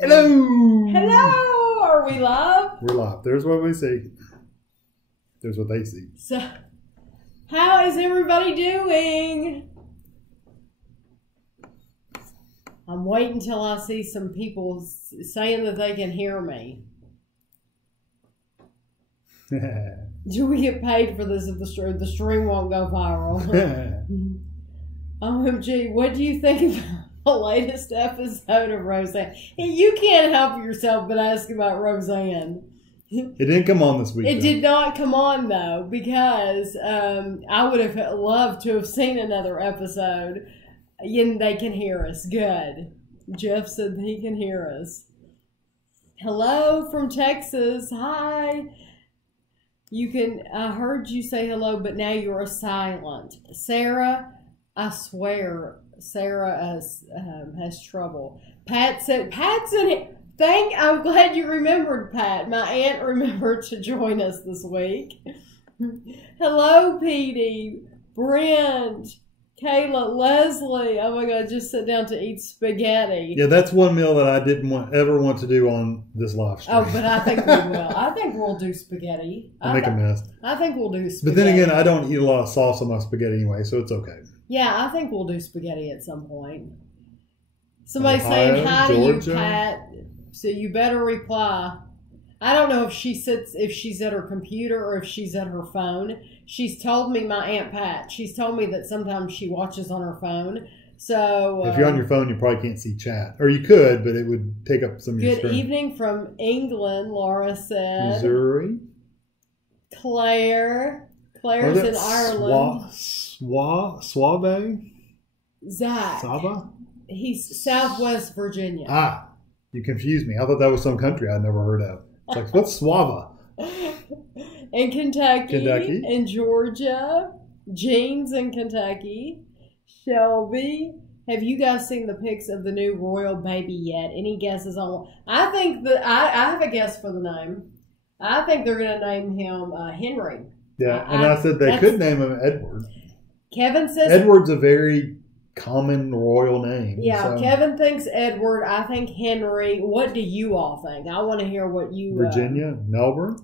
Hello! Hello! Are we live? We're live. There's what we see. There's what they see. So, how is everybody doing? I'm waiting till I see some people saying that they can hear me. Do we get paid for this if the stream won't go viral? OMG, what do you think about the latest episode of Roseanne? You can't help yourself but ask about Roseanne. It didn't come on this week. It did not come on, though, because I would have loved to have seen another episode. And they can hear us. Good. Jeff said he can hear us. Hello from Texas. Hi. You can. I heard you say hello, but now you're silent. Sarah, I swear, Sarah has trouble. Pat's in it. I'm glad you remembered, Pat. My aunt remembered to join us this week. Hello, Petey, Brent, Kayla, Leslie. Oh my God, just sit down to eat spaghetti. Yeah, that's one meal that I didn't ever want to do on this live stream. Oh, but I think we will. I think we'll do spaghetti. I'll make a mess. I think we'll do spaghetti. But then again, I don't eat a lot of sauce on my spaghetti anyway, so it's okay. Yeah, I think we'll do spaghetti at some point. Somebody Ohio, saying hi Georgia. to you, Pat. So you better reply. I don't know if she's at her computer or if she's at her phone. She's told me, my Aunt Pat, she's told me that sometimes she watches on her phone. So if you're on your phone, you probably can't see chat. Or you could, but it would take up some of your good screen. evening from England, Laura said. Missouri. Claire's in Ireland. Suave? Zach. Saba? He's Southwest Virginia. Ah, you confused me. I thought that was some country I'd never heard of. It's like, what's Suava? In Kentucky. In Georgia. Jean's in Kentucky. Shelby. Have you guys seen the pics of the new royal baby yet? Any guesses on? I think that I have a guess for the name. I think they're going to name him Henry. Yeah, and I said they could name him Edward. Kevin says Edward's a very common royal name. Yeah, so. Kevin thinks Edward. I think Henry. What do you all think? I want to hear what you. Virginia, Melbourne.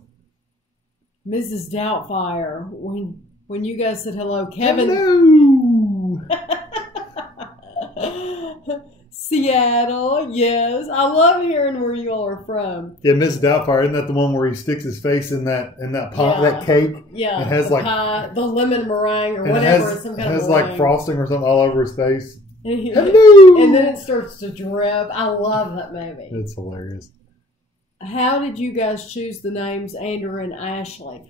Mrs. Doubtfire. When you guys said hello, Kevin. Hello. Seattle, yes. I love hearing where you all are from. Yeah, Mrs. Doubtfire, isn't that the one where he sticks his face in that pot, that cake? Yeah, it has like pie, the lemon meringue or whatever. It has like frosting or something all over his face. Hello! And then it starts to drip. I love that movie. It's hilarious. How did you guys choose the names Andrew and Ashley?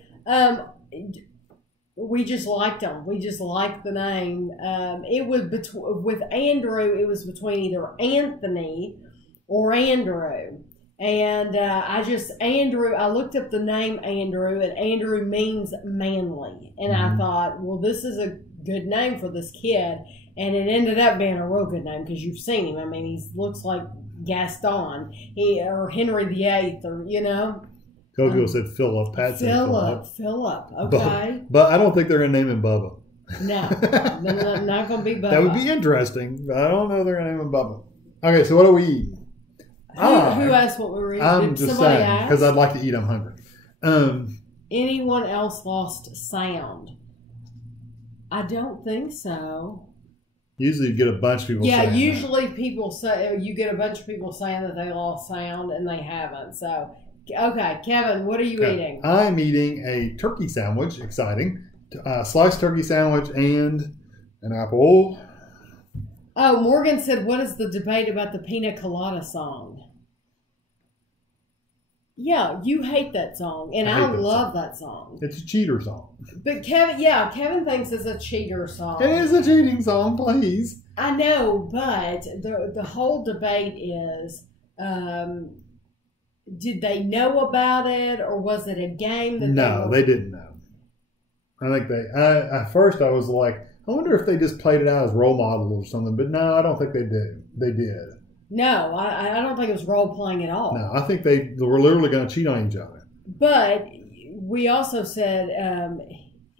We just liked them. We just liked the name. It was with Andrew. It was between either Anthony or Andrew, and Andrew. I looked up the name Andrew, and Andrew means manly, and I thought, well, this is a good name for this kid, and it ended up being a real good name because you've seen him. I mean, he looks like Gaston, or Henry VIII, or you know. Those people said Philip. Pat said Philip. Okay. But I don't think they're going to name him Bubba. No, they're not going to be Bubba. That would be interesting, but I don't know if they're going to name him Bubba. Okay, so what do we eat? Who asked what we were eating? I'm just saying, because I'd like to eat. I'm hungry. Anyone else lost sound? I don't think so. Usually you get a bunch of people saying usually people say, you get a bunch of people saying that they lost sound, and they haven't, so... Okay, Kevin, what are you eating? I'm eating a turkey sandwich. Exciting. Sliced turkey sandwich and an apple. Oh, Morgan said, what is the debate about the Pina Colada song? Yeah, you hate that song, and I love that song. It's a cheater song. But Kevin thinks it's a cheater song. It is a cheating song, please. I know, but the whole debate is... did they know about it, or was it a game that they didn't know. I think at first I was like, I wonder if they just played it out as role models or something, but no, I don't think they did. They did. No, I don't think it was role playing at all. No, I think they were literally going to cheat on each other. But we also said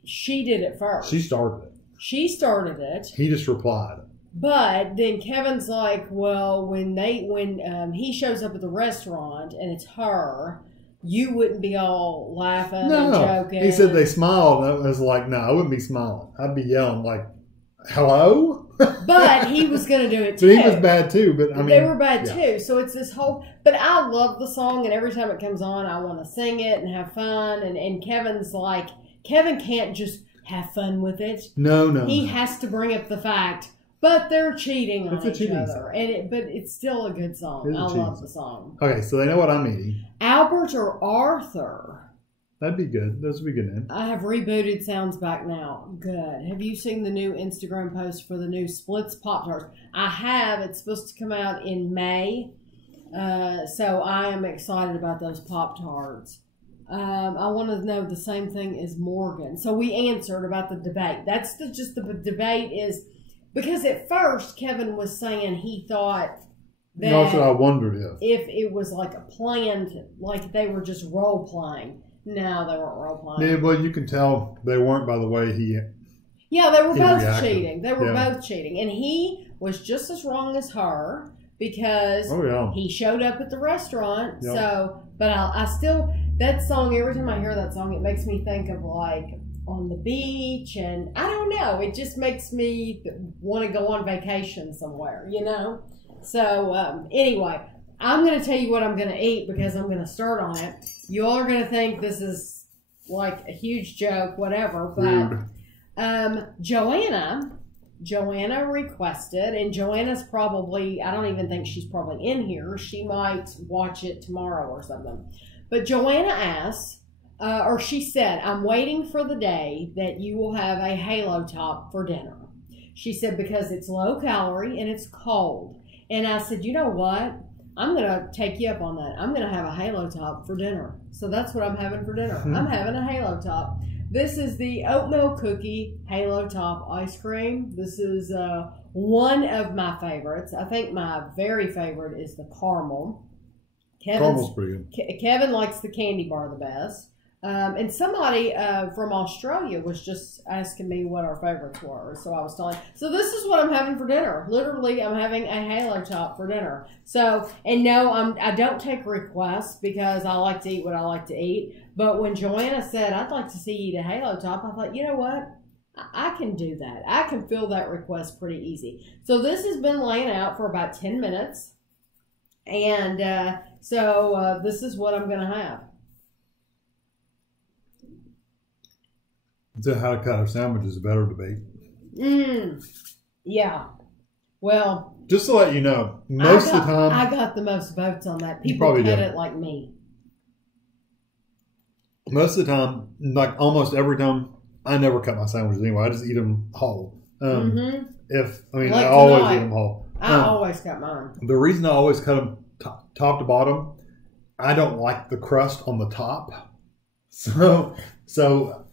she did it first. She started it. She started it. He just replied. But then Kevin's like, well, when he shows up at the restaurant and it's her, you wouldn't be all laughing and joking. He said they smiled. And I was like, no, I wouldn't be smiling. I'd be yelling like, hello? But he was going to do it so too. he was bad too. But I mean, they were bad too. So it's this whole. But I love the song, and every time it comes on, I want to sing it and have fun. And Kevin's like, Kevin can't just have fun with it. No. He has to bring up the fact. But they're cheating on each other, but it's still a good song. I love the song. Okay, so they know what I'm eating. Albert or Arthur? That'd be good. Those would be good names. I have rebooted Sounds Back Now. Good. Have you seen the new Instagram post for the new Splits Pop-Tarts? I have. It's supposed to come out in May, so I am excited about those Pop-Tarts. I want to know the same thing as Morgan. So we answered about the debate. That's just the debate is. Because at first, Kevin was saying he thought that also, I wondered if it was like a planned, like they were just role playing. No, they weren't role playing. Yeah, well, you can tell they weren't by the way he. Yeah, they were both reacted. cheating. They were both cheating, and he was just as wrong as her because he showed up at the restaurant. Yeah. So, but I still that song. Every time I hear that song, it makes me think of like. On the beach, and I don't know, it just makes me want to go on vacation somewhere, you know? So, anyway, I'm going to tell you what I'm going to eat because I'm going to start on it. You all are going to think this is like a huge joke, whatever, but Joanna requested, and Joanna's probably, I don't even think she's probably in here. She might watch it tomorrow or something. But Joanna asked, or she said, I'm waiting for the day that you will have a halo top for dinner. She said, because it's low calorie and it's cold. And I said, you know what? I'm going to take you up on that. I'm going to have a halo top for dinner. So that's what I'm having for dinner. I'm having a halo top. This is the oatmeal cookie halo top ice cream. This is one of my favorites. I think my very favorite is the caramel. Caramel's pretty good. Kevin likes the candy bar the best. And somebody from Australia was just asking me what our favorites were. So I was telling, so this is what I'm having for dinner. Literally, I'm having a halo top for dinner. So, and no, I don't take requests because I like to eat what I like to eat. But when Joanna said, I'd like to see you eat a halo top, I thought, you know what? I can do that. I can fill that request pretty easy. So this has been laying out for about 10 minutes. And so this is what I'm going to have. So how to cut a sandwich is a better debate. Yeah. Well. Just to let you know, most of the time. I got the most votes on that. People cut it like me. Most of the time, like almost every time, I never cut my sandwiches anyway. I just eat them whole. I always eat them whole. I always cut mine. The reason I always cut them top to bottom, I don't like the crust on the top. So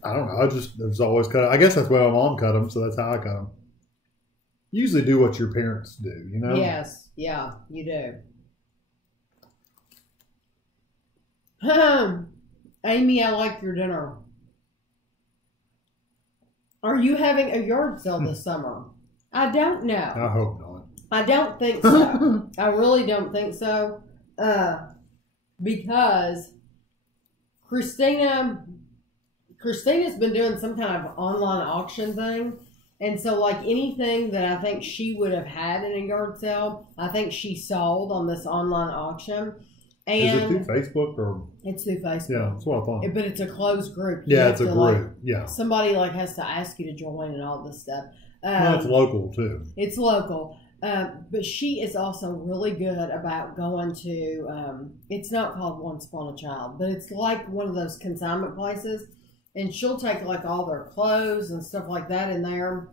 I don't know. There's always cut. I guess that's why my mom cut them. So that's how I cut them. Usually do what your parents do, you know? Yes. Yeah, you do. Amy, I like your dinner. Are you having a yard sale this summer? I don't know. I hope not. I don't think so. I really don't think so. Because Christina's been doing some kind of online auction thing. And so, like, anything that I think she would have had in a yard sale, I think she sold on this online auction. And is it through Facebook or? It's through Facebook. Yeah, that's what I thought. But it's a closed group. Yeah, it's a group. Yeah. Somebody, like, has to ask you to join and all this stuff. Well, it's local, too. It's local. But she is also really good about going to, it's not called Once Upon a Child, but it's like one of those consignment places. And she'll take like all their clothes and stuff like that in there.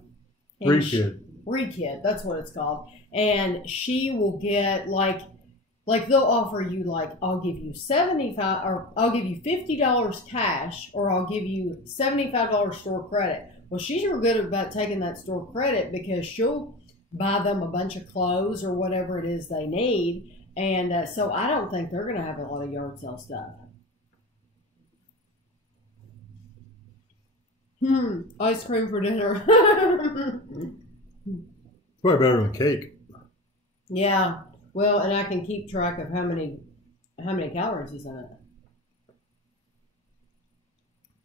Re-Kid, that's what it's called. And she will get like they'll offer you like, I'll give you $75 or I'll give you $50 cash or I'll give you $75 store credit. Well, she's real good about taking that store credit because she'll buy them a bunch of clothes or whatever it is they need. And so I don't think they're going to have a lot of yard sale stuff. Ice cream for dinner. Probably better than cake. Yeah. Well, and I can keep track of how many calories is in it.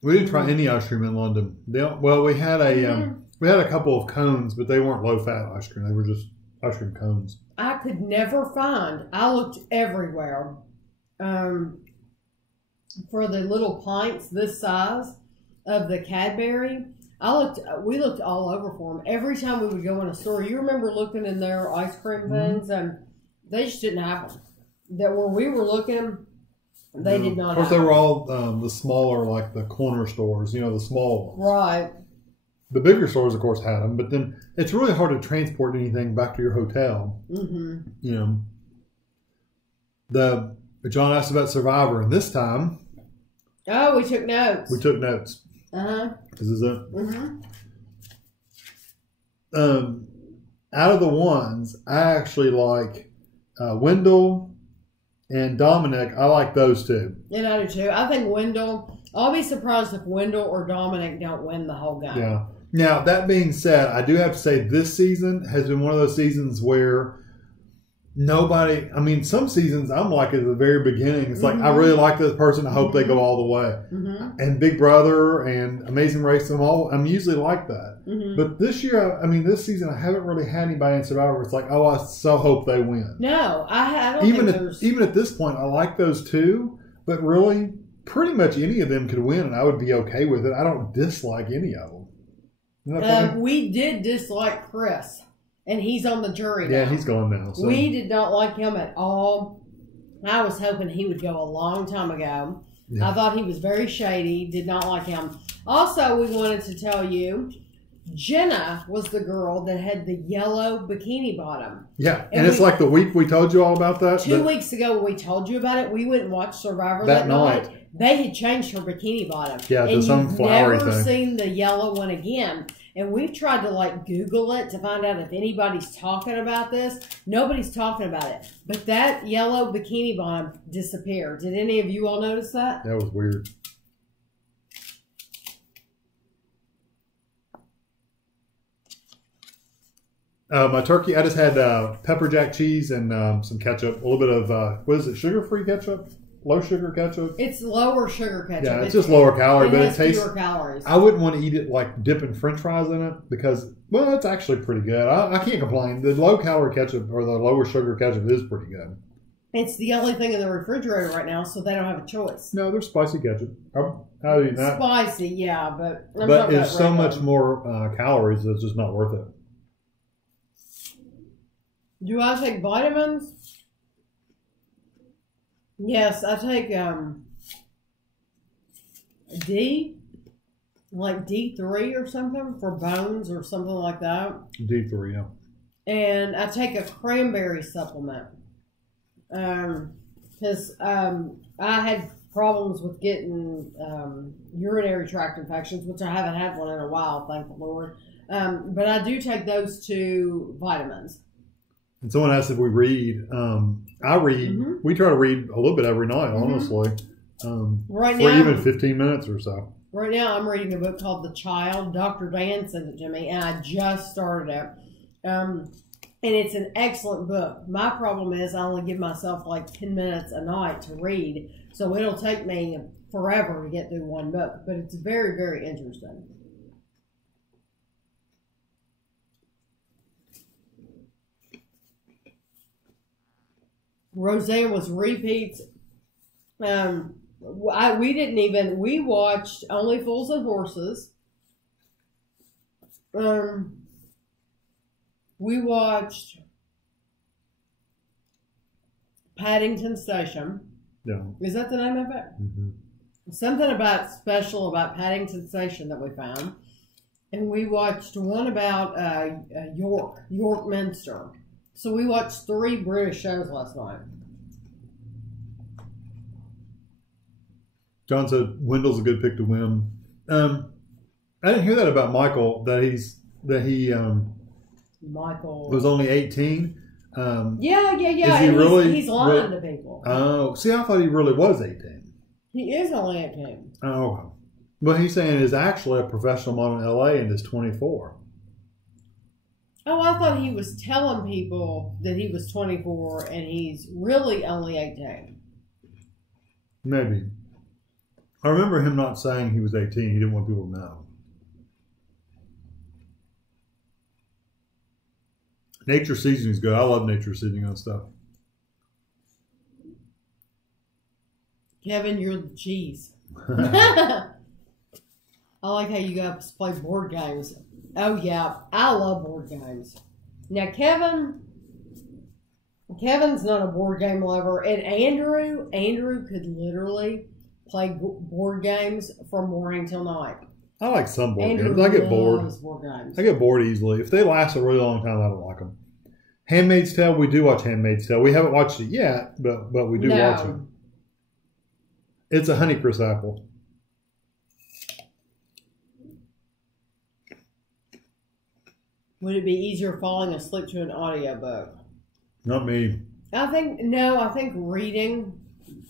We didn't try any ice cream in London. We had a couple of cones, but they weren't low fat ice cream. They were just ice cream cones. I could never find. I looked everywhere for the little pints this size of the Cadbury. We looked all over for them. Every time we would go in a store, you remember looking in their ice cream things, and they just didn't have them. That where we were looking, they did not. Of course, they were all the smaller, like the corner stores. The small ones. Right. The bigger stores, of course, had them, but then it's really hard to transport anything back to your hotel. Mm-hmm. John asked about Survivor, and this time, we took notes. We took notes. This is it. Mm-hmm. Out of the ones, I actually like Wendell and Dominic. I like those two. And I do too. I think Wendell. I'll be surprised if Wendell or Dominic don't win the whole game. Yeah. Now, that being said, I do have to say this season has been one of those seasons where nobody, some seasons I'm like at the very beginning. It's like, I really like this person. I hope they go all the way. Mm-hmm. And Big Brother and Amazing Race, I'm usually like that. Mm-hmm. But this year, this season, I haven't really had anybody in Survivor. It's like, I so hope they win. No, I don't even at this point, I like those two. But really, pretty much any of them could win, and I would be okay with it. I don't dislike any of them. We did dislike Chris, and he's on the jury now. Yeah, he's gone now. So. We did not like him at all. I was hoping he would go a long time ago. Yeah. I thought he was very shady. Did not like him. Also, we wanted to tell you, Jenna was the girl that had the yellow bikini bottom. Yeah, and it's like the week we told you all about that. 2 weeks ago when we told you about it, we went and watched Survivor that night. They had changed her bikini bottom. Yeah, to some flowery thing. Never seen the yellow one again. And we've tried to Google it to find out if anybody's talking about this. Nobody's talking about it. But that yellow bikini bottom disappeared. Did any of you all notice that? That was weird. My turkey, I just had pepper jack cheese and some ketchup. A little bit of, what is it, sugar-free ketchup? Low sugar ketchup? It's lower sugar ketchup. Yeah, it's just lower calorie, but it tastes fewer calories. I wouldn't want to eat it like dipping French fries in it because, it's actually pretty good. I can't complain. The low calorie ketchup or the lower sugar ketchup is pretty good. It's the only thing in the refrigerator right now, so they don't have a choice. No, there's spicy ketchup. How do you not? Spicy, yeah, but it's so much more calories. It's just not worth it. Do I take vitamins? Yes, I take D, like D3 or something for bones or something like that. D3, yeah. And I take a cranberry supplement because I had problems with getting urinary tract infections, which I haven't had one in a while, thank the Lord. But I do take those two vitamins. And someone asked if we read. I read. Mm-hmm. We try to read a little bit every night, honestly. Right for now, even 15 minutes or so. Right now, I'm reading a book called The Child. Dr. Dan sent it to me, and I just started it. And it's an excellent book. My problem is I only give myself 10 minutes a night to read, so it'll take me forever to get through one book. But it's very, very interesting. Roseanne was repeats. We watched Only Fools and Horses. We watched Paddington Station. Yeah. Is that the name of it? Mm-hmm. Something special about Paddington Station that we found. And we watched one about York Minster. So we watched 3 British shows last night. John said Wendell's a good pick to win. I didn't hear that about Michael. Michael was only 18. Yeah. He's lying to people. Oh, see, I thought he really was 18. He is only 18. Oh, well, he's saying he's actually a professional model in LA and is 24. Oh, I thought he was telling people that he was 24 and he's really only 18. Maybe. I remember him not saying he was 18. He didn't want people to know. Nature seasoning is good. I love nature seasoning on stuff. Kevin, you're the cheese. I like how you guys play board games. Oh, yeah. I love board games. Now, Kevin's not a board game lover. And Andrew could literally play board games from morning till night. I like some board Andrew games. I get bored. board games. I get bored easily. If they last a really long time, I don't like them. Handmaid's Tale, we do watch Handmaid's Tale. We haven't watched it yet, but we do watch it. It's a Honeycrisp apple. Would it be easier falling asleep to an audiobook? Not me. I think reading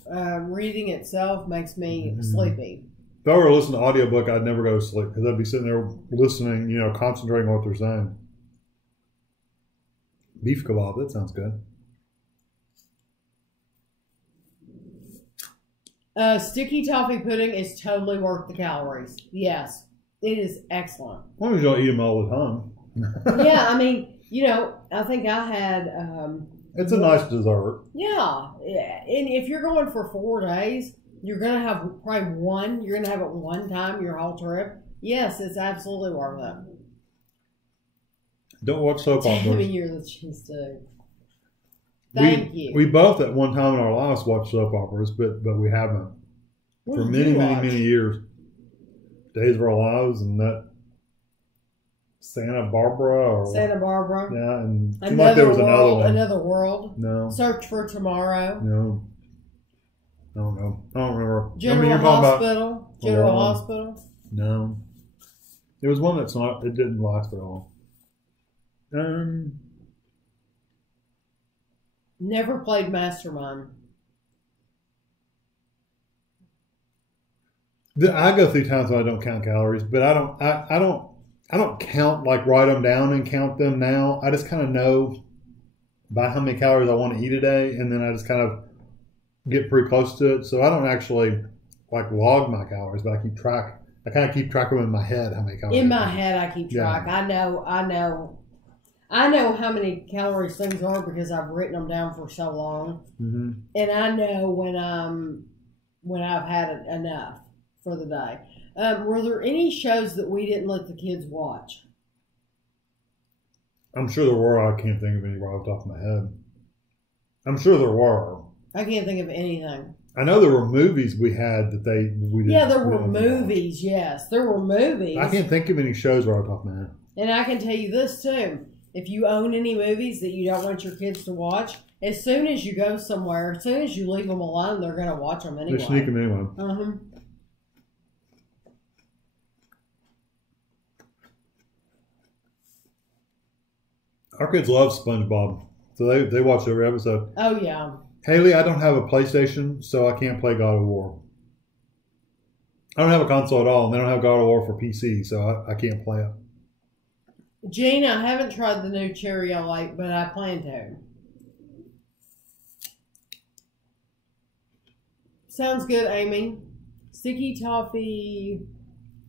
itself makes me sleepy. If I were to listen to audiobook, I'd never go to sleep because I'd be sitting there listening, concentrating on what they're saying. Beef kebab, that sounds good. Sticky toffee pudding is totally worth the calories. Yes, it is excellent. As long as you don't eat them all the time. Yeah, I mean, I think I had... it's a nice dessert. Yeah, and if you're going for 4 days, you're going to have probably one. You're going to have it one time your whole trip. Yes, it's absolutely worth it. Don't watch soap operas. Tami, you're the cheese too. Thank you. We both at one time in our lives watched soap operas, but we haven't for many years. Days of Our Lives and that Santa Barbara. Yeah, and it seemed like there was another one. Another World. No. Search for Tomorrow. No. I don't know. I don't remember. General Hospital. General Hospital. No. There was one it didn't last very long. Never played Mastermind. I go through times when I don't count calories, but I don't count, like write them down and count them now. I just kind of know about how many calories I want to eat a day, and then I just kind of get pretty close to it. So I don't actually like log my calories, but I keep track. I kind of keep track of them in my head how many calories. In my head, I keep track. Yeah. I know how many calories things are because I've written them down for so long, and I know when I've had enough for the day. Were there any shows that we didn't let the kids watch? I'm sure there were. I can't think of any right off the top of my head. I'm sure there were. I can't think of anything. I know there were movies we had that we didn't. Yeah, there were movies. Yes, there were movies. I can't think of any shows right off the top of my head. And I can tell you this too. If you own any movies that you don't want your kids to watch, as soon as you go somewhere, as soon as you leave them alone, they're going to watch them anyway. They sneak them anyway. Our kids love SpongeBob, so they watch every episode. Oh, yeah. Haley, I don't have a PlayStation, so I can't play God of War. I don't have a console at all, and they don't have God of War for PC, so I can't play it. Gene, I haven't tried the new Cherry Light, but I plan to. Sounds good, Amy. Sticky toffee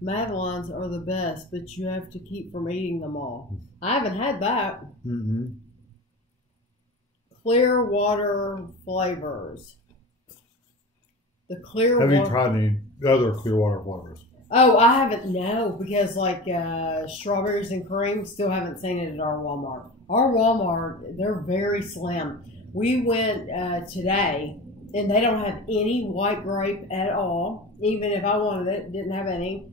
Madeleines are the best, but you have to keep from eating them all. I haven't had that. Clear water flavors. The clear water. Have you tried any other clear water flavors? Oh, I haven't, no, because like strawberries and cream, still haven't seen it at our Walmart. Our Walmart, they're very slim. We went today, and they don't have any white grape at all. Even if I wanted it, didn't have any.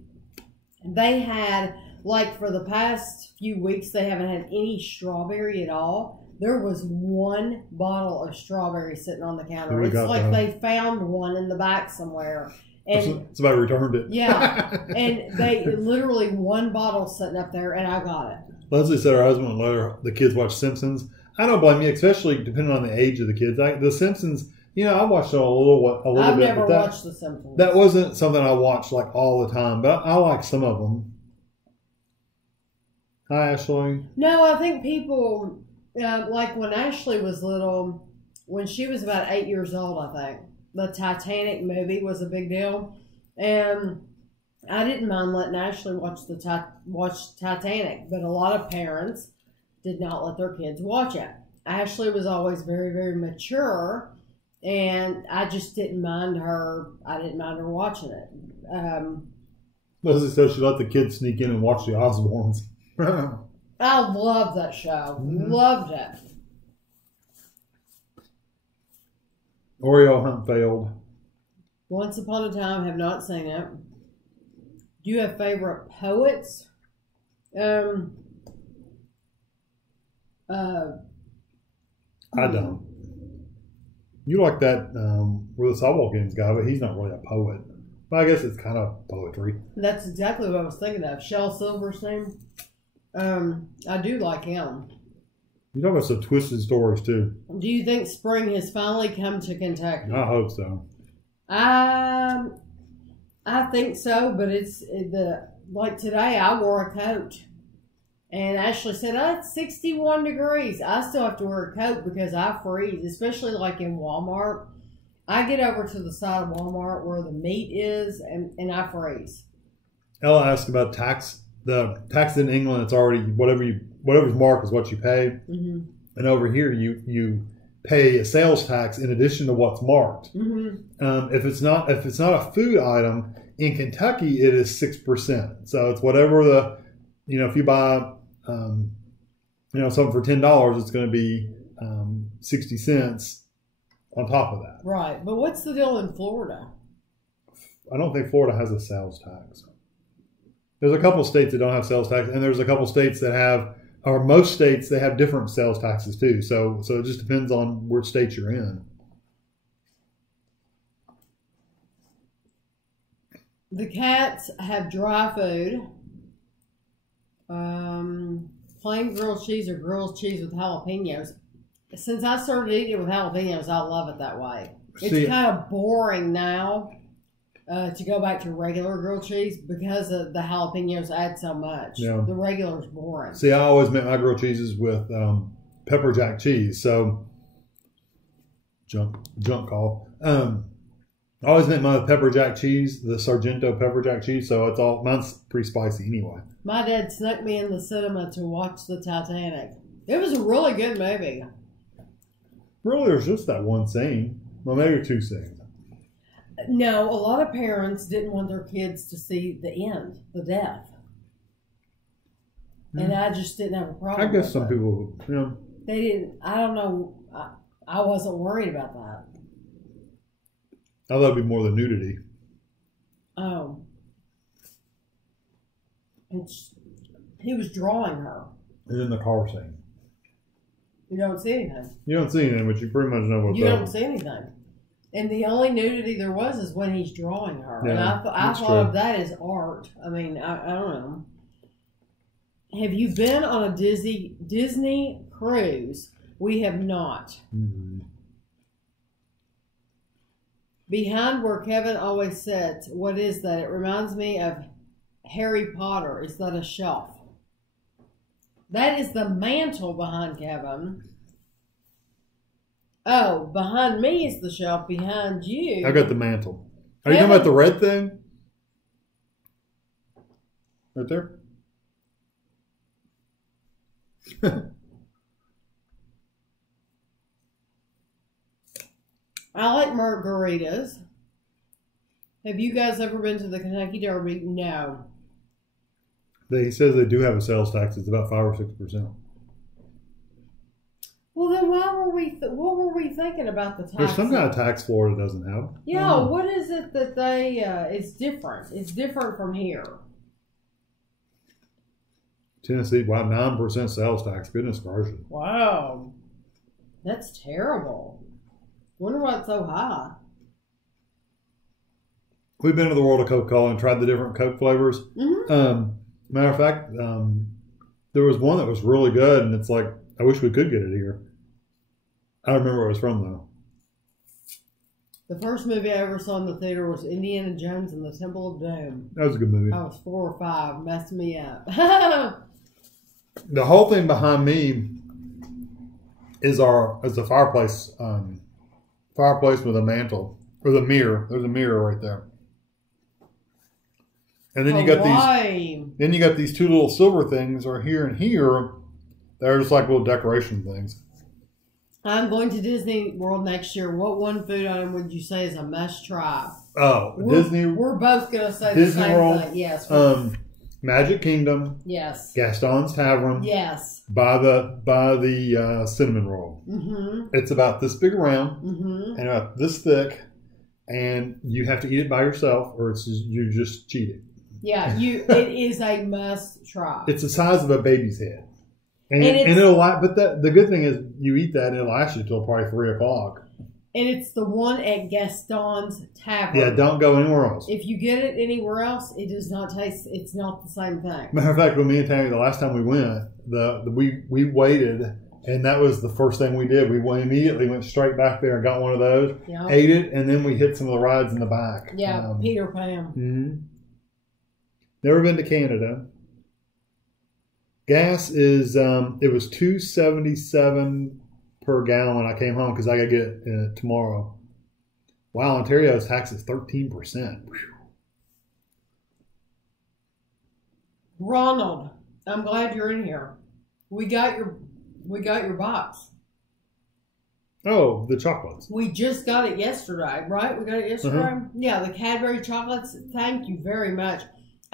They had, like for the past few weeks, they haven't had any strawberry at all. There was one bottle of strawberry sitting on the counter. It's like they found one in the back somewhere. And somebody returned it. Yeah. And they literally one bottle sitting up there, and I got it. Leslie said her husband would let the kids watch Simpsons. I don't blame you, especially depending on the age of the kids. The Simpsons, I watched it a little bit. I've never watched The Simpsons. That wasn't something I watched like all the time, but I like some of them. Hi, Ashley. No, I think people, like when Ashley was little, when she was about 8 years old, I think, the Titanic movie was a big deal. And I didn't mind letting Ashley watch Titanic, but a lot of parents did not let their kids watch it. Ashley was always very, very mature, and I just didn't mind her. I didn't mind her watching it. Leslie says she let the kids sneak in and watch the Osbournes. I loved that show. Loved it. Oreo hunt failed. Once Upon a Time, have not seen it. Do you have favorite poets? I don't. You like that with the softball games guy, but he's not really a poet. But I guess it's kind of poetry. That's exactly what I was thinking of. Shel Silverstein. I do like him. You talk about some twisted stories too. Do you think spring has finally come to Kentucky? I hope so. I think so, but like today I wore a coat. And Ashley said, oh, it's 61 degrees. I still have to wear a coat because I freeze, especially like in Walmart. I get over to the side of Walmart where the meat is, and I freeze. Ella asked about tax. The tax in England, it's already whatever's marked is what you pay. Mm-hmm. And over here, you pay a sales tax in addition to what's marked. Mm-hmm. If it's not a food item in Kentucky, it is 6%. So it's whatever if you buy something for $10, it's going to be 60 cents on top of that. Right, but what's the deal in Florida? I don't think Florida has a sales tax. There's a couple states that don't have sales tax, and there's a couple states that have, or most states, they have different sales taxes too. So it just depends on which state you're in. The cats have dry food. Plain grilled cheese or grilled cheese with jalapenos. Since I started eating it with jalapenos, I love it that way. It's kind of boring now to go back to regular grilled cheese because of the jalapenos add so much. Yeah. The regular's boring. See, I always make my grilled cheeses with pepper jack cheese. So, junk call. I always make mine with pepper jack cheese, the Sargento pepper jack cheese. So mine's pretty spicy anyway. My dad snuck me in the cinema to watch the Titanic. It was a really good movie. Really, there's just that one scene. Well, maybe two scenes. No, a lot of parents didn't want their kids to see the end, the death. Mm. And I just didn't have a problem. I guess some people, They didn't, I don't know. I wasn't worried about that. I thought it'd be more the nudity. Oh. He was drawing her. And in the car scene. You don't see anything. You don't see anything, but you pretty much know what's You don't see anything. And the only nudity there was is when he's drawing her. Yeah, and I thought of that as art. I mean, I don't know. Have you been on a Disney cruise? We have not. Mm-hmm. Behind where Kevin always sits, what is that? It reminds me of Harry Potter. Is that a shelf? That is the mantle behind Kevin. Oh, behind me is the shelf. Behind you. I got the mantle. Are you talking about the red thing? Right there? I like margaritas. Have you guys ever been to the Kentucky Derby? No. He says they do have a sales tax. It's about 5 or 6%. Well, then what were we thinking about the tax? There's some kind of tax Florida doesn't have. Yeah, what is it that they, it's different. It's different from here. Tennessee, wow, 9% sales tax. Goodness gracious. Wow. That's terrible. Wonder why it's so high. We've been to the world of Coca-Cola and tried the different Coke flavors. Mm-hmm. Matter of fact, there was one that was really good, and it's like, I wish we could get it here. I don't remember where it was from, though. The first movie I ever saw in the theater was Indiana Jones and the Temple of Doom. That was a good movie. I was 4 or 5. Messed me up. The whole thing behind me is a fireplace. Fireplace with a mantle with a mirror. There's a mirror right there. And then you got these. Then you got these two little silver things, are here and here. They're just like little decoration things. I'm going to Disney World next year. What one food item would you say is a must try? Oh, Disney. We're both going to say Disney the same World, thing. Yes. Magic Kingdom. Yes. Gaston's Tavern. Yes. By the cinnamon roll. Mm-hmm. It's about this big around and about this thick, and you have to eat it by yourself, or you're just cheating. Yeah, it is a must try. It's the size of a baby's head, and it'll last. But the good thing is, you eat that, and it'll last you till probably 3 o'clock. And it's the one at Gaston's Tavern. Yeah, don't go anywhere else. If you get it anywhere else, it does not taste. It's not the same thing. Matter of fact, with me and Tami, the last time we went, we waited, and that was the first thing we did. We immediately went straight back there and got one of those, ate it, and then we hit some of the rides in the back. Yeah, Peter Pan. Mm-hmm. Never been to Canada. Gas is it was $2.77 per gallon. I came home because I got to get it tomorrow. Wow, Ontario's tax is 13%. Ronald, I'm glad you're in here. We got your box. Oh, the chocolates. We just got it yesterday, right? We got it yesterday? Yeah, the Cadbury chocolates. Thank you very much.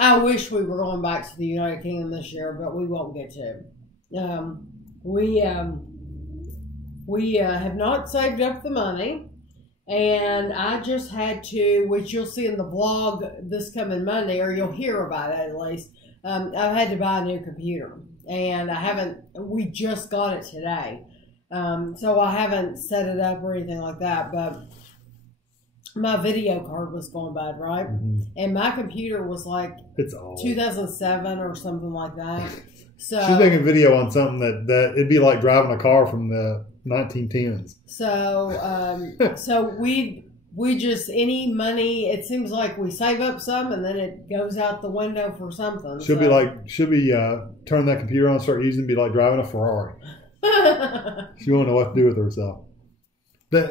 I wish we were going back to the United Kingdom this year, but we won't get to. We have not saved up the money, and I just had to, which you'll see in the vlog this coming Monday, or you'll hear about it at least. I've had to buy a new computer, and we just got it today. So I haven't set it up or anything like that, but my video card was going bad, right? Mm-hmm. And my computer was like 2007 or something like that. So she's making video on something that it'd be like driving a car from the 1910s. So, so we just, any money, it seems like we save up some and then it goes out the window for something. Should be turn that computer on and start using it, be like driving a Ferrari. She won't know what to do with herself.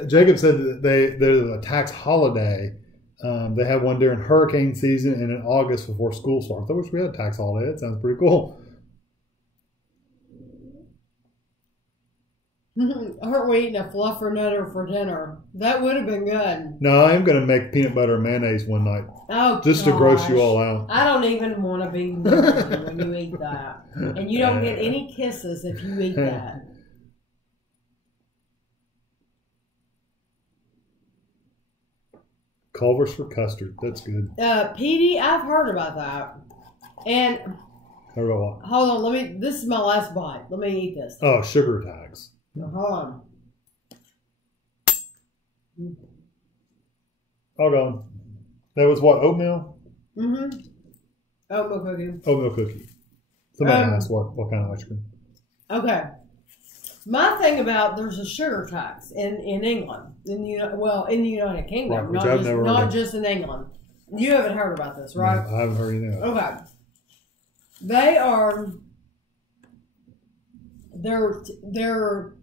Jacob said that there's a tax holiday. They have one during hurricane season and in August before school starts. I wish we had a tax holiday. It sounds pretty cool. Aren't we eating a fluffernutter for dinner? That would have been good. No, I am going to make peanut butter and mayonnaise one night. Oh, just to gross you all out. I don't even want to be there when you eat that. And you don't get any kisses if you eat that. Culver's for custard. That's good. Petey, I've heard about that. And heard about what? Hold on, this is my last bite. Let me eat this. Oh, sugar tax. Hold on. Hold on. That was what, oatmeal? Mm-hmm. Oatmeal cookie. Oatmeal cookie. Somebody asked what kind of ice cream. Okay. My thing about there's a sugar tax in England, in the United Kingdom, right, not just in England. You haven't heard about this, right? No, I haven't heard any of it. Okay. They're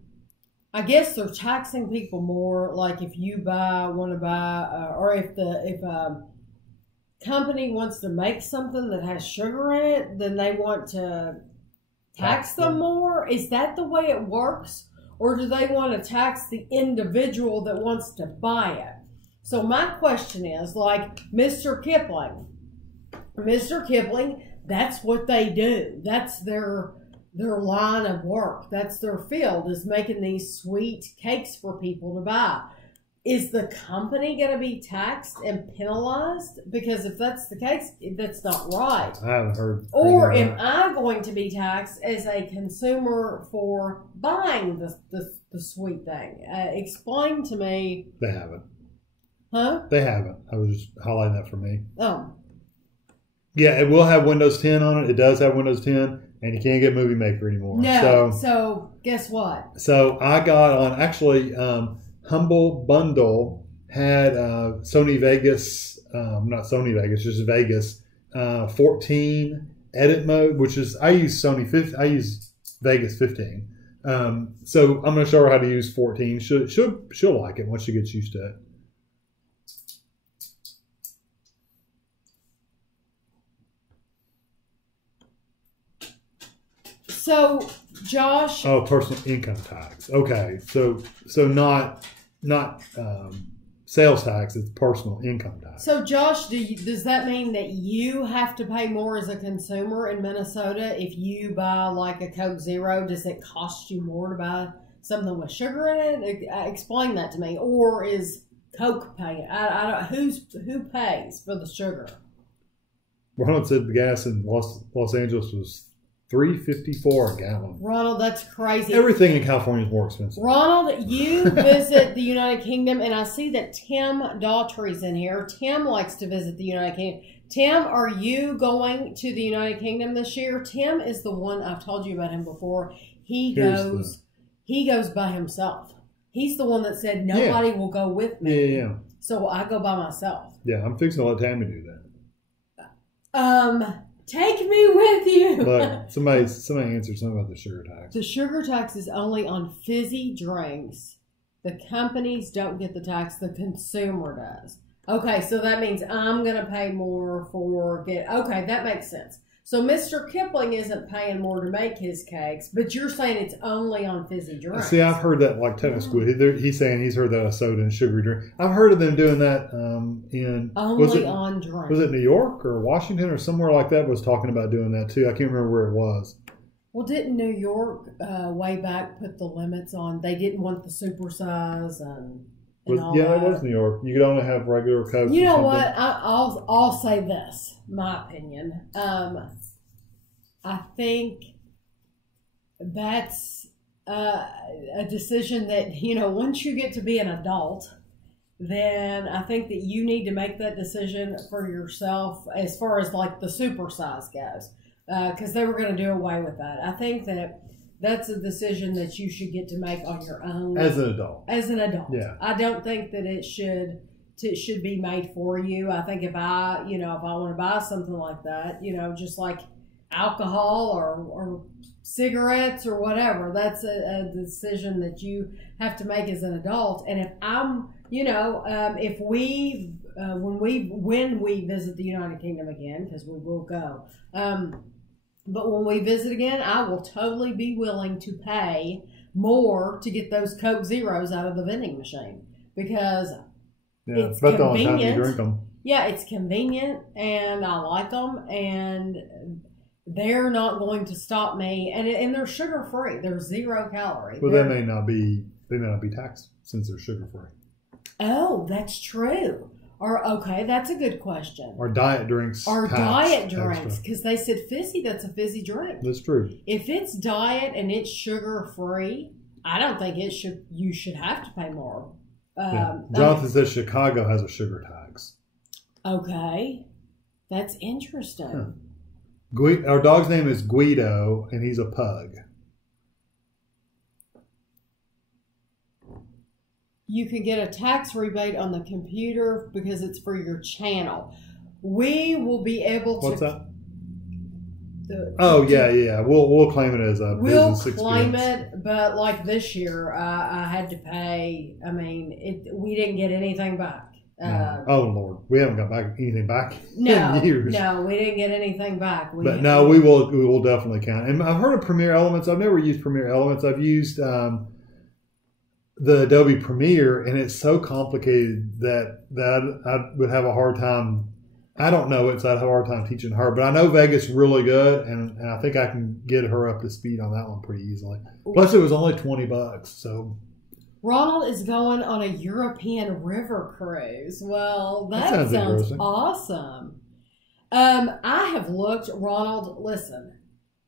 I guess they're taxing people more. Like if you want to buy, or if a company wants to make something that has sugar in it, then they want to tax them more. Is that the way it works, or do they want to tax the individual that wants to buy it? So my question is, like Mr. Kipling, that's what they do. That's their line of work. That's their field, is making these sweet cakes for people to buy. Is the company going to be taxed and penalized? Because if that's the case, that's not right. I haven't heard. Or am I going to be taxed as a consumer for buying the sweet thing? Explain to me. They haven't. Huh? They haven't. I was just highlighting that for me. Oh. Yeah, it will have Windows 10 on it. It does have Windows 10. And you can't get Movie Maker anymore. No. So guess what? So I got on Humble Bundle had Sony Vegas, not Sony Vegas, just Vegas 14 edit mode, which is I use Vegas 15. So I'm going to show her how to use 14. She'll like it once she gets used to it. So, Josh. Oh, personal income tax. Okay, so not sales tax. It's personal income tax. So, Josh, does that mean that you have to pay more as a consumer in Minnesota if you buy like a Coke Zero? Does it cost you more to buy something with sugar in it? Explain that to me. Or is Coke paying? Who pays for the sugar? Ronald said the gas in Los Angeles was $3.54 a gallon. Ronald, that's crazy. Everything in California is more expensive. Ronald, you visit the United Kingdom, and I see that Tim Daughtry's in here. Tim likes to visit the United Kingdom. Tim, are you going to the United Kingdom this year? Tim is the one, I've told you about him before. He goes by himself. He's the one that said nobody will go with me. Yeah. So I go by myself. Yeah, I'm fixing to let Tami do that. Take me with you. Look, somebody answered something about the sugar tax. The sugar tax is only on fizzy drinks. The companies don't get the tax. The consumer does. Okay, so that means I'm going to pay more okay, that makes sense. So Mr. Kipling isn't paying more to make his cakes, but you're saying it's only on fizzy drinks. See, I've heard that like tennis school. He's saying he's heard that a soda and sugary drink. I've heard of them doing that on drinks. Was it New York or Washington or somewhere like that was talking about doing that too? I can't remember where it was. Well, didn't New York way back put the limits on? They didn't want the supersize and all that that. was New York. You could only have regular Coke. You know what? I'll say this, my opinion. I think that's a decision that, once you get to be an adult, then I think that you need to make that decision for yourself as far as like the supersize goes, because they were going to do away with that. I think that that's a decision that you should get to make on your own as an adult. Yeah. I don't think that it should be made for you. I think if I want to buy something like that, just like alcohol or cigarettes or whatever, that's a decision that you have to make as an adult. And if I'm, if we when we visit the United Kingdom again, because we will go, but when we visit again, I will totally be willing to pay more to get those Coke Zeros out of the vending machine, because it's convenient. The only time you drink them. Yeah, it's convenient, and I like them, and they're not going to stop me. And they're sugar free. They're 0 calorie. Well, they may not be taxed since they're sugar free. Oh, that's true. Okay, that's a good question. Or diet drinks. Or diet drinks, because they said fizzy. That's a fizzy drink. That's true. If it's diet and it's sugar free, I don't think you should have to pay more. Jonathan says Chicago has a sugar tax. Okay, that's interesting. Huh. Our dog's name is Guido, and he's a pug. You can get a tax rebate on the computer because it's for your channel. We will be able to. What's that? Yeah. We'll claim it as a business experience. We'll claim it, but like this year, I had to pay. I mean, we didn't get anything back. Oh Lord, we haven't got anything back in years. No, we didn't get anything back. We will definitely count. And I've heard of Premiere Elements. I've never used Premiere Elements. I've used the Adobe Premiere, and it's so complicated that I would have a hard time. I don't know it, so I'd have a hard time teaching her. But I know Vegas really good, and I think I can get her up to speed on that one pretty easily. Plus, it was only $20, so. Ronald is going on a European river cruise. Well, that sounds awesome. I have looked, Ronald, listen,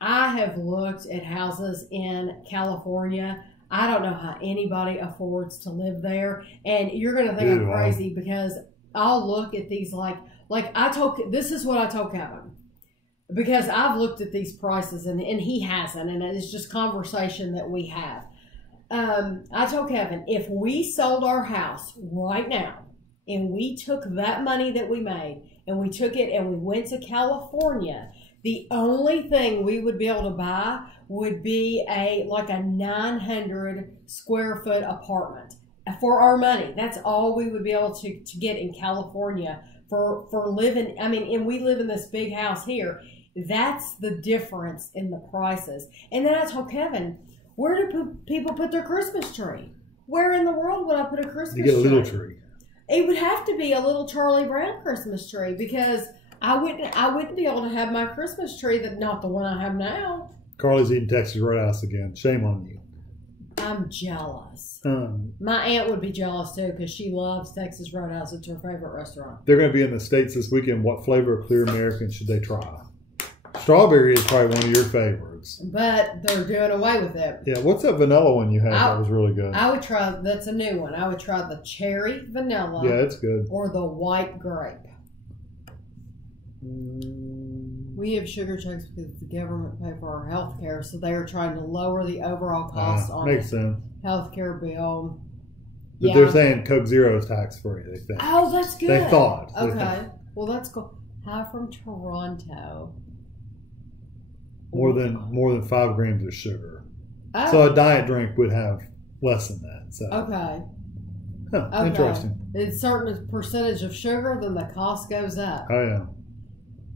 I have looked at houses in California. I don't know how anybody affords to live there. And you're going to think I'm crazy, because I'll look at these this is what I told Kevin. Because I've looked at these prices and he hasn't, and it's just conversation that we have. I told Kevin, if we sold our house right now and we took that money that we made and we took it and we went to California, The only thing we would be able to buy would be a 900 square foot apartment for our money. That's all we would be able to get in California for living. I mean, and we live in this big house here. That's the difference in the prices. And then I told Kevin, where do people put their Christmas tree? Where in the world would I put a Christmas tree? You get a little tree. It would have to be a little Charlie Brown Christmas tree, because I wouldn't be able to have my Christmas tree not the one I have now. Carly's eating Texas Roadhouse again. Shame on you. I'm jealous. My aunt would be jealous too, because she loves Texas Roadhouse. It's her favorite restaurant. They're going to be in the States this weekend. What flavor of Clear American should they try? Strawberry is probably one of your favorites. But they're doing away with it. Yeah, what's that vanilla one you had that was really good? I would try, that's a new one. I would try the cherry vanilla. Yeah, it's good. Or the white grape. We have sugar checks because the government pay for our health care, so they are trying to lower the overall cost on makes sense. Health care bill. But they're saying Coke Zero is tax free, they think. Oh, that's good. They thought. Okay. Well, that's cool. Hi from Toronto. More than 5 grams of sugar. Oh. So a diet drink would have less than that. So okay. Huh, Okay. Interesting. It's a certain percentage of sugar, then the cost goes up. Oh yeah.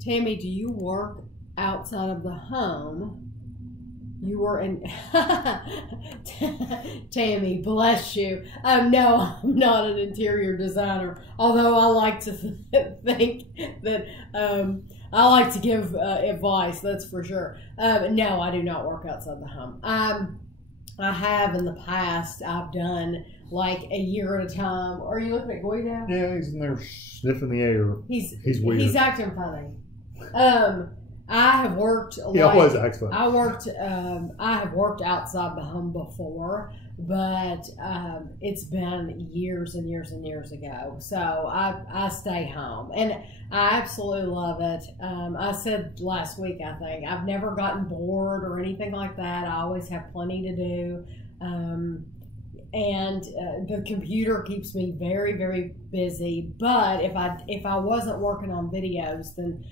Tami, do you work outside of the home? You were in Tami, bless you. No, I'm not an interior designer. Although I like to think that I like to give advice. That's for sure. No, I do not work outside the home. I have in the past. I've done like a year at a time. Are you looking at Goy now? Yeah, he's in there sniffing the air. He's weird. He's acting funny. I have worked. He always acts funny. I have worked outside the home before, but it's been years and years and years ago. So I stay home, and I absolutely love it. I said last week, I think I've never gotten bored or anything like that. I always have plenty to do. And the computer keeps me very, very busy. But if I wasn't working on videos, then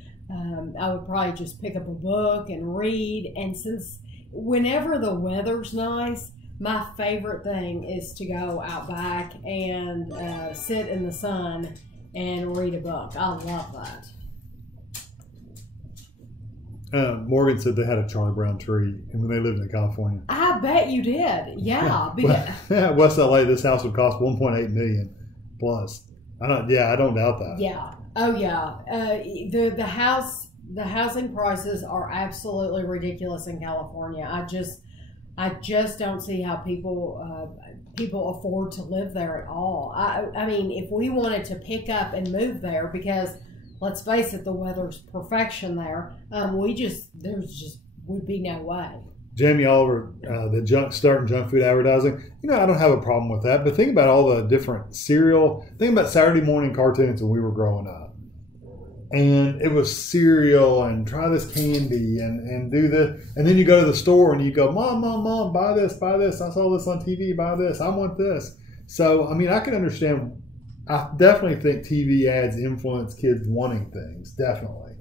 I would probably just pick up a book and read. And since whenever the weather's nice, my favorite thing is to go out back and sit in the sun and read a book. I love that. Morgan said they had a Charlie Brown tree when they lived in California. I bet you did. Yeah. West LA, this house would cost $1.8 million plus. I don't doubt that. Yeah. Oh yeah. The housing prices are absolutely ridiculous in California. I just don't see how people afford to live there at all. I mean, if we wanted to pick up and move there, because let's face it, the weather's perfection there. There would be no way. Jamie Oliver, starting junk food advertising. I don't have a problem with that. But think about all the different cereal. Think about Saturday morning cartoons when we were growing up. And it was cereal and try this candy and do this. And then you go to the store and you go, Mom, buy this. I saw this on TV, buy this. I want this. So, I mean, I can understand. I definitely think TV ads influence kids wanting things, definitely.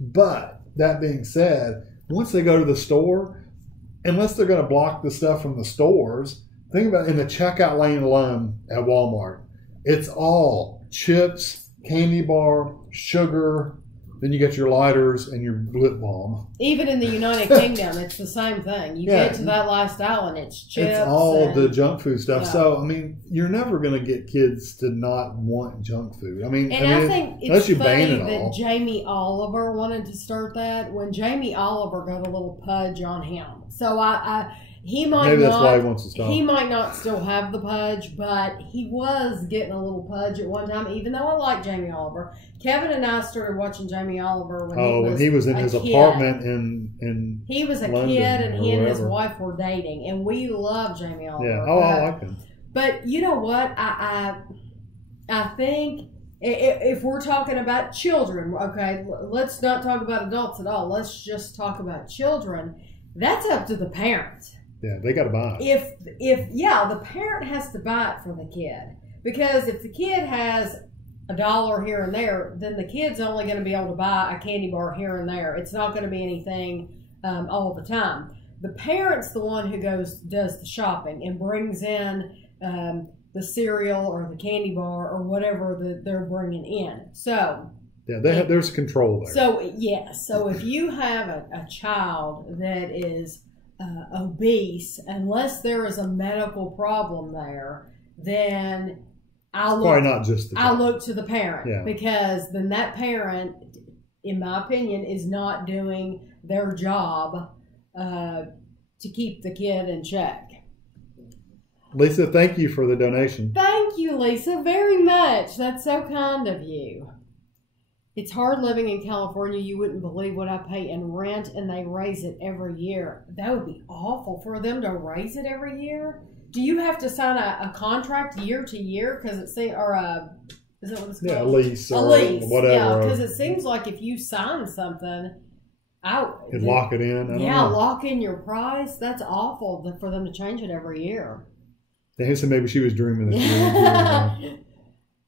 But that being said, once they go to the store, unless they're going to block the stuff from the stores, think about in the checkout lane alone at Walmart, it's all chips, candy bar, sugar, then you get your lighters and your lip balm. Even in the United Kingdom, it's the same thing. You get to that last aisle and it's chips. It's all the junk food stuff. Yeah. So, I mean, you're never going to get kids to not want junk food. I think it's funny that Jamie Oliver wanted to start that when Jamie Oliver got a little pudge on him. So he might maybe that's why he wants to stop. He might not still have the pudge, but he was getting a little pudge at one time, even though I like Jamie Oliver. Kevin and I started watching Jamie Oliver when he was in his apartment in he was a London kid, and he and his wife were dating, and we love Jamie Oliver. Yeah, I like him. But you know what? I think if we're talking about children, okay, let's not talk about adults at all. Let's just talk about children. That's up to the parents. Yeah, they got to buy it. The parent has to buy it for the kid, because if the kid has $1 here and there, then the kid's only going to be able to buy a candy bar here and there. It's not going to be anything all the time. The parent's the one who does the shopping and brings in the cereal or the candy bar or whatever that they're bringing in. So yeah, there's control there. So yes, so if you have a child that is obese, unless there is a medical problem there, then I look to the parent, because then that parent, in my opinion, is not doing their job to keep the kid in check. Lisa, thank you for the donation. Thank you, Lisa, very much. That's so kind of you. It's hard living in California. You wouldn't believe what I pay in rent, and they raise it every year. That would be awful for them to raise it every year. Do you have to sign a contract year to year? Because is that what it's called? Yeah, a lease or whatever. Yeah, because it seems like if you sign something, lock it in. Lock in your price. That's awful for them to change it every year. So maybe she was dreaming this year.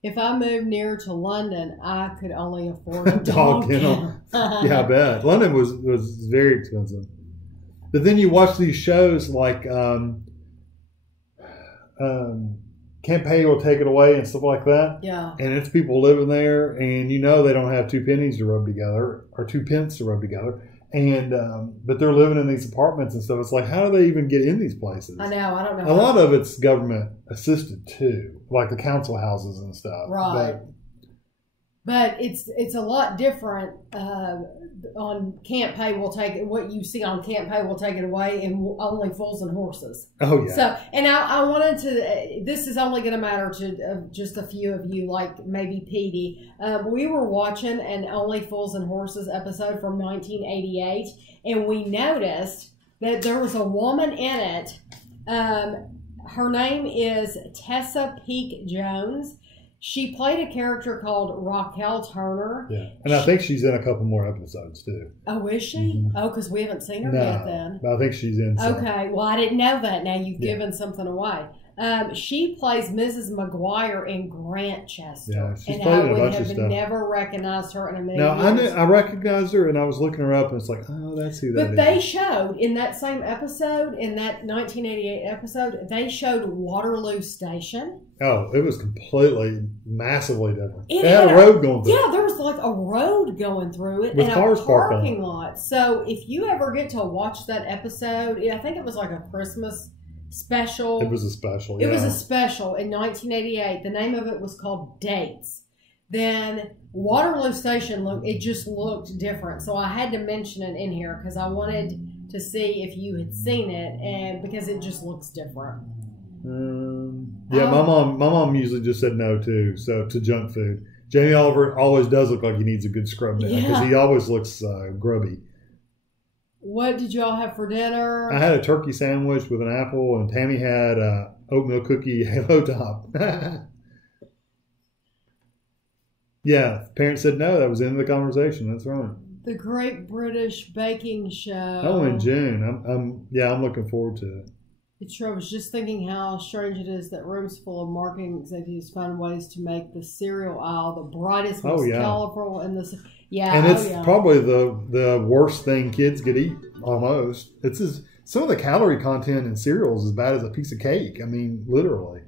If I moved near to London, I could only afford a dog kennel. Yeah, I bet. London was very expensive. But then you watch these shows like Can't Pay Will Take It Away and stuff like that. Yeah. And it's people living there, and they don't have 2 pennies to rub together, or 2 pence to rub together. And but they're living in these apartments and stuff. It's like, how do they even get in these places? I know. I don't know. A lot of it's government assisted too, like the council houses and stuff. Right. But it's a lot different on Can't Pay Will Take It. What you see on Can't Pay Will Take It Away, and Only Fools and Horses. Oh yeah. So, and I wanted to. This is only going to matter to just a few of you, like maybe Petey. We were watching an Only Fools and Horses episode from 1988, and we noticed that there was a woman in it. Her name is Tessa Peake Jones. She played a character called Raquel Turner. Yeah, and I think she's in a couple more episodes too. Oh, is she? Mm-hmm. Oh, because we haven't seen her yet then. I think she's in some. Okay, well, I didn't know that. Now you've given something away. She plays Mrs. McGuire in Grantchester. Yeah, she's and played I in a would bunch have of stuff. Never recognized her in a million No, years. I recognized her, and I was looking her up, and it's like, oh, that's who that is. But they showed, in that same episode, in that 1988 episode, they showed Waterloo Station. Oh, it was completely, massively different. It had a road going through it. Yeah, there was like a road going through it with and cars a parked parking lot. So if you ever get to watch that episode, I think it was like a Christmas special. It was a special, It was a special in 1988. The name of it was called Dates. Then Waterloo Station, it just looked different. So I had to mention it in here because I wanted to see if you had seen it, and because it just looks different. Yeah, my mom usually just said no too. So to junk food, Jamie Oliver always does look like he needs a good scrub down because he always looks grubby. What did y'all have for dinner? I had a turkey sandwich with an apple, and Tami had a oatmeal cookie halo top. Yeah, parents said no. That was the end of the conversation. That's right. The Great British Baking Show. Oh, in June. I'm looking forward to it. It's true. I was just thinking how strange it is that rooms full of marketing executives find ways to make the cereal aisle the brightest, most colorful, and it's probably the worst thing kids could eat. Almost, some of the calorie content in cereals is as bad as a piece of cake. I mean, literally.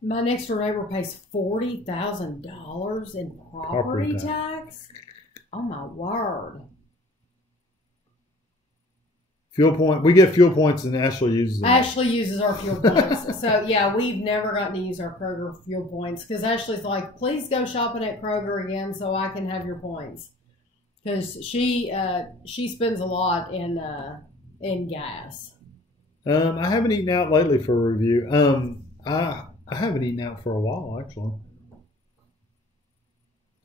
My next door neighbor pays $40,000 in property tax. Oh my word! Fuel point. We get fuel points, and Ashley uses them. Ashley uses our fuel points. So, yeah, we've never gotten to use our Kroger fuel points because Ashley's like, please go shopping at Kroger again so I can have your points. Because she spends a lot in gas. I haven't eaten out lately for a review. I haven't eaten out for a while, actually.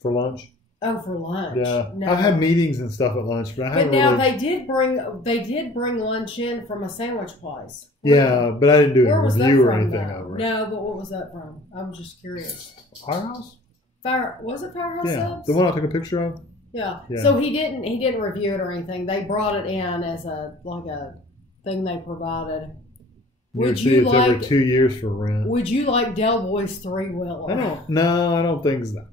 For lunch. Oh, for lunch. Yeah, no. I've had meetings and stuff at lunch, but I haven't. But now really... they did bring lunch in from a sandwich place. Yeah, but I didn't do a review or anything over it. No, but what was that from? I'm just curious. Firehouse? Was it Firehouse Subs? The one I took a picture of. Yeah. So he didn't review it or anything. They brought it in as a thing they provided. Would see you it's like every 2 years for rent. Would you like Del Boy's three-wheeler? I don't think so.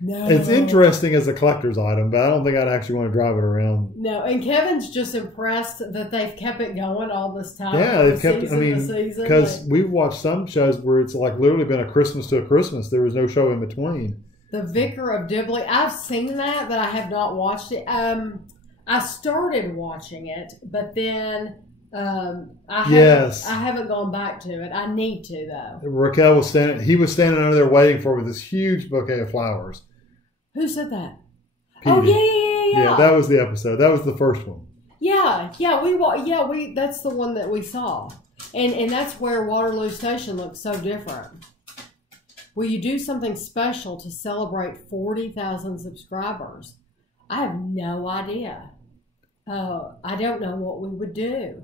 No. It's interesting as a collector's item, but I don't think I'd actually want to drive it around. No, and Kevin's just impressed that they've kept it going all this time. Yeah, they've kept it. I mean, because we've watched some shows where it's like literally been a Christmas to a Christmas. There was no show in between. The Vicar of Dibley. I've seen that, but I have not watched it. I started watching it, but then I haven't gone back to it. I need to, though. Raquel was standing. He was standing under there waiting for her with this huge bouquet of flowers. Who said that? Petey. Oh yeah. Yeah, that was the episode. That was the first one. Yeah. We that's the one that we saw, and that's where Waterloo Station looks so different. Will you do something special to celebrate 40,000 subscribers? I have no idea. I don't know what we would do.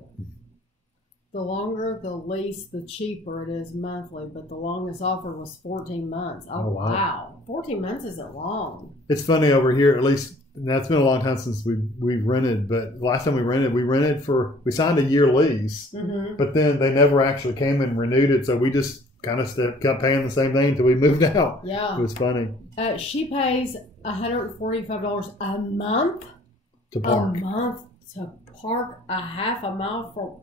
The longer the lease, the cheaper it is monthly, but the longest offer was 14 months. Oh, wow. 14 months isn't long. It's funny over here, at least, and that's been a long time since we've rented, but last time we we signed a year lease, but then they never actually came and renewed it, so we just kind of kept paying the same thing until we moved out. Yeah. It was funny. She pays $145 a month. To park. A month to park a half a mile from...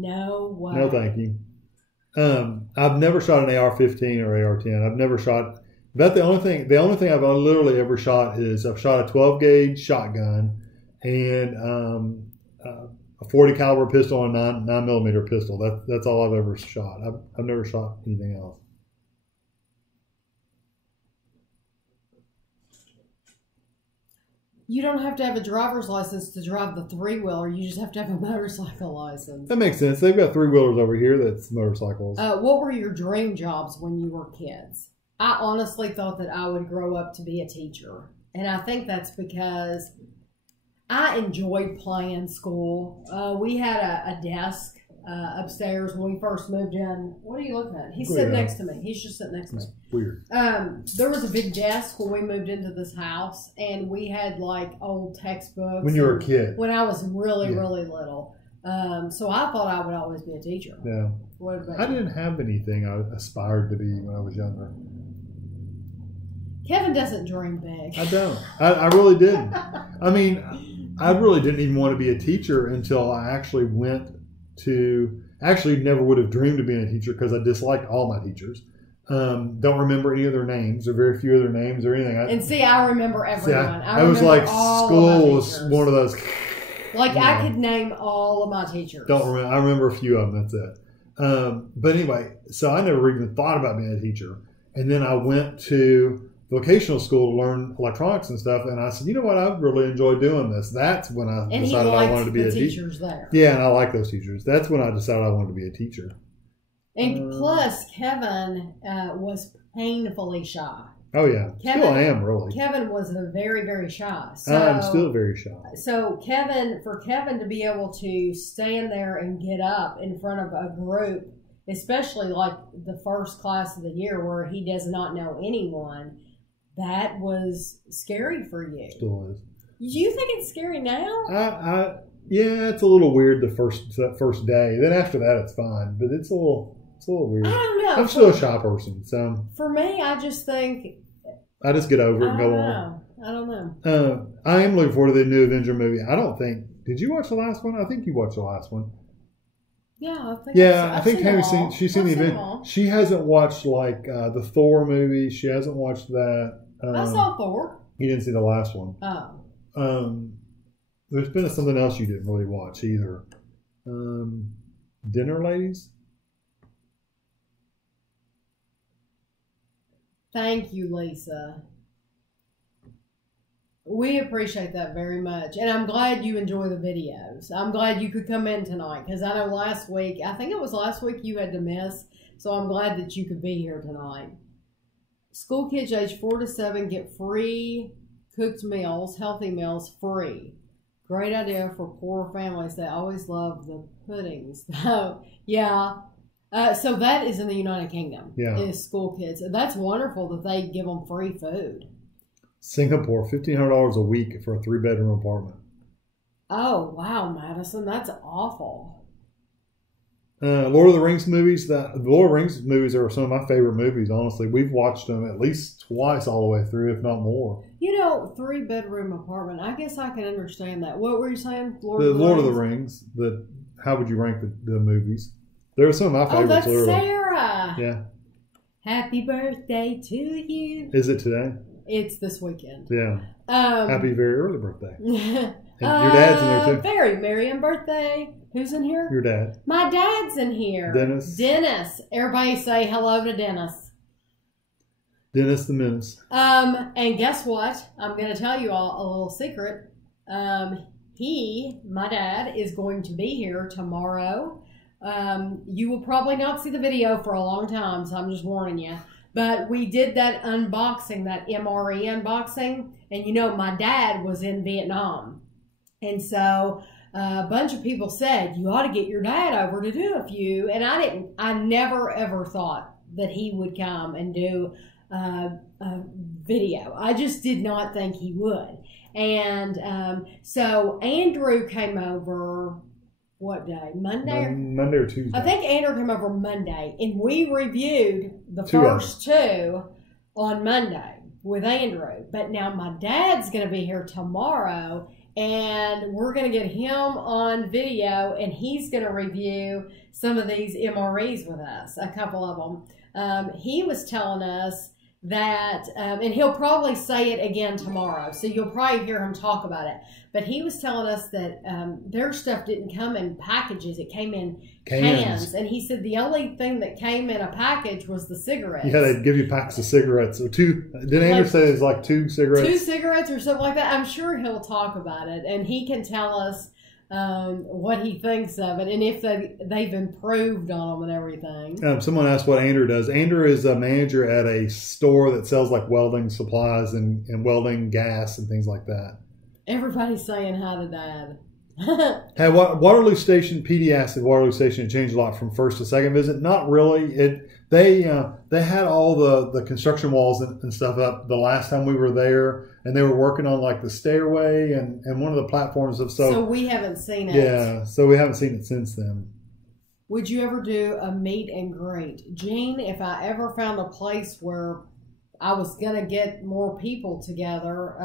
no way. No, thank you. I've never shot an AR-15 or AR-10. I've never shot. But the only thing I've literally ever shot is I've shot a 12 gauge shotgun and a 40 caliber pistol and a 9mm pistol. That's all I've ever shot. I've never shot anything else. You don't have to have a driver's license to drive the three-wheeler. You just have to have a motorcycle license. That makes sense. They've got three-wheelers over here that's motorcycles. What were your dream jobs when you were kids? I honestly thought that I would grow up to be a teacher. And I think that's because I enjoyed playing school. We had a desk upstairs when we first moved in. What are you looking at? He's sitting next to me. He's just sitting next to me. Weird. There was a big desk when we moved into this house, and we had like old textbooks. When you were a kid. When I was really little. So I thought I would always be a teacher. Yeah. What about I didn't have anything I aspired to be when I was younger. Kevin doesn't dream big. I don't. I really didn't. I mean, I really didn't even want to be a teacher until I actually never would have dreamed of being a teacher because I disliked all my teachers. Don't remember any of their names or very few of their names or anything. I remember everyone. I was like, school was one of those. Like I could name all of my teachers. Don't remember. I remember a few of them. That's it. But anyway, so I never even thought about being a teacher. And then I went to vocational school to learn electronics and stuff, and I said, you know what, I really enjoy doing this. That's when I decided I wanted to be a teacher. There. Yeah, and I like those teachers. That's when I decided I wanted to be a teacher. And plus, Kevin was painfully shy. Oh yeah, still I am really. Kevin was very, very shy. So, I'm still very shy. So for Kevin to be able to stand there and get up in front of a group, especially like the first class of the year where he does not know anyone. That was scary for you. Still is. Do you think it's scary now? Yeah, it's a little weird that first day. Then after that, it's fine. But it's a little weird. I don't know. I'm still a shy person, so. For me, I just think. I just get over it and go on. I don't know. I am looking forward to the new Avenger movie. I don't think. Did you watch the last one? I think you watched the last one. Yeah, I think she's seen the event. She hasn't watched like the Thor movie. She hasn't watched that. I saw Thor. You didn't see the last one. Oh. There's been something else you didn't really watch either. Dinner Ladies. Thank you, Lisa. We appreciate that very much. And I'm glad you enjoy the videos. I'm glad you could come in tonight because I know last week, you had to miss. So I'm glad that you could be here tonight. School kids age 4 to 7 get free cooked meals, healthy meals, free. Great idea for poor families. They always love the puddings. Yeah. So that is in the United Kingdom. Yeah. Is school kids. That's wonderful that they give them free food. Singapore, $1,500 a week for a 3-bedroom apartment. Oh, wow, Madison. That's awful. Lord of the Rings movies. The Lord of the Rings movies are some of my favorite movies, honestly. We've watched them at least twice all the way through, if not more. 3-bedroom apartment. I guess I can understand that. What were you saying? Lord of the Rings. How would you rank the movies? They're some of my favorites. Oh, that's literally. Sarah. Yeah. Happy birthday to you. Is it today? It's this weekend. Yeah. Happy very early birthday. And your dad's in there too. Very merry birthday. Who's in here? Your dad. My dad's in here. Dennis. Everybody say hello to Dennis. Dennis the Menace. And guess what? I'm going to tell you all a little secret. My dad, is going to be here tomorrow. You will probably not see the video for a long time, so I'm just warning you. But we did that unboxing, that MRE unboxing, and my dad was in Vietnam. And so a bunch of people said, you ought to get your dad over to do a few. And I never ever thought that he would come and do a video. I just did not think he would. And so Andrew came over, what day? Monday? Monday or Tuesday. I think Andrew came over Monday, and we reviewed the first two on Monday with Andrew. But now my dad's going to be here tomorrow, and we're going to get him on video, and he's going to review some of these MREs with us, a couple of them. He was telling us that, and he'll probably say it again tomorrow, so you'll probably hear him talk about it. But he was telling us that their stuff didn't come in packages; it came in cans. And he said the only thing that came in a package was the cigarettes. Yeah, they'd give you packs of cigarettes or two. Didn't Andrew say it was 2 cigarettes? 2 cigarettes or something like that. I'm sure he'll talk about it, and he can tell us what he thinks of it, and if they've improved on them and everything. Someone asked what Andrew does. Andrew is a manager at a store that sells welding supplies and welding gas and things like that. Everybody's saying hi to Dad. Hey, Waterloo Station, PD asked if Waterloo Station changed a lot from first to second visit. Not really. They had all the construction walls and stuff up the last time we were there, and they were working on the stairway and one of the platforms of so we haven't seen it. Yeah, so we haven't seen it since then. Would you ever do a meet and greet? Gene, if I ever found a place where I was going to get more people together,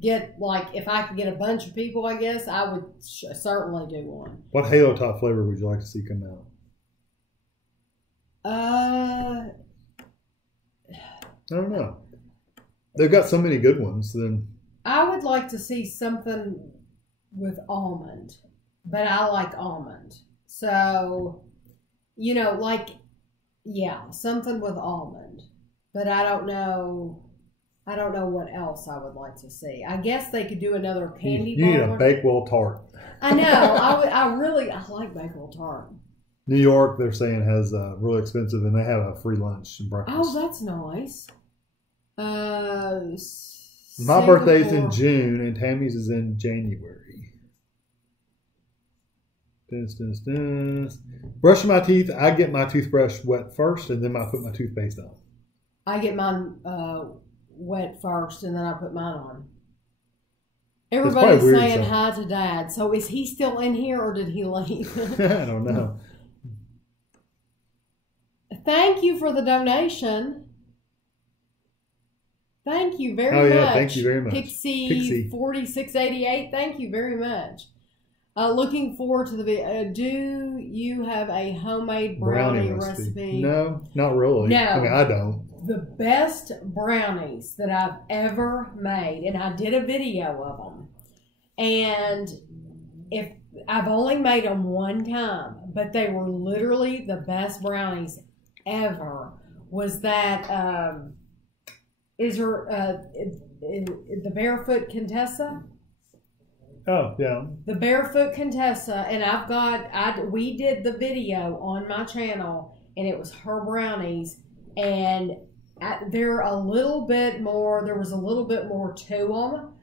if I could get a bunch of people, I guess, I would certainly do one. What Halo Top flavor would you like to see come out? I don't know. They've got so many good ones. Then I would like to see something with almond, but I like almond. So, something with almond. But I don't know what else I would like to see. I guess they could do another candy bar. You need a Bakewell tart. I know. I like Bakewell tart. New York, they're saying, has really expensive, and they have a free lunch and breakfast. Oh, that's nice. My birthday's in June, and Tammy's is in January. Brushing my teeth, I get my toothbrush wet first, and then I put my toothpaste on. I get mine wet first, and then I put mine on. Everybody's saying hi to Dad. So is he still in here, or did he leave? I don't know. Thank you for the donation. Thank you very much. Thank you very much. Pixie 4688. Thank you very much. Looking forward to the video. Do you have a homemade brownie recipe? No, not really. No. I mean, I don't. The best brownies that I've ever made, and I did a video of them, and I've only made them one time, but they were literally the best brownies ever. Was that the Barefoot Contessa? Oh, yeah. The Barefoot Contessa, and we did the video on my channel, and it was her brownies, and there was a little bit more to them,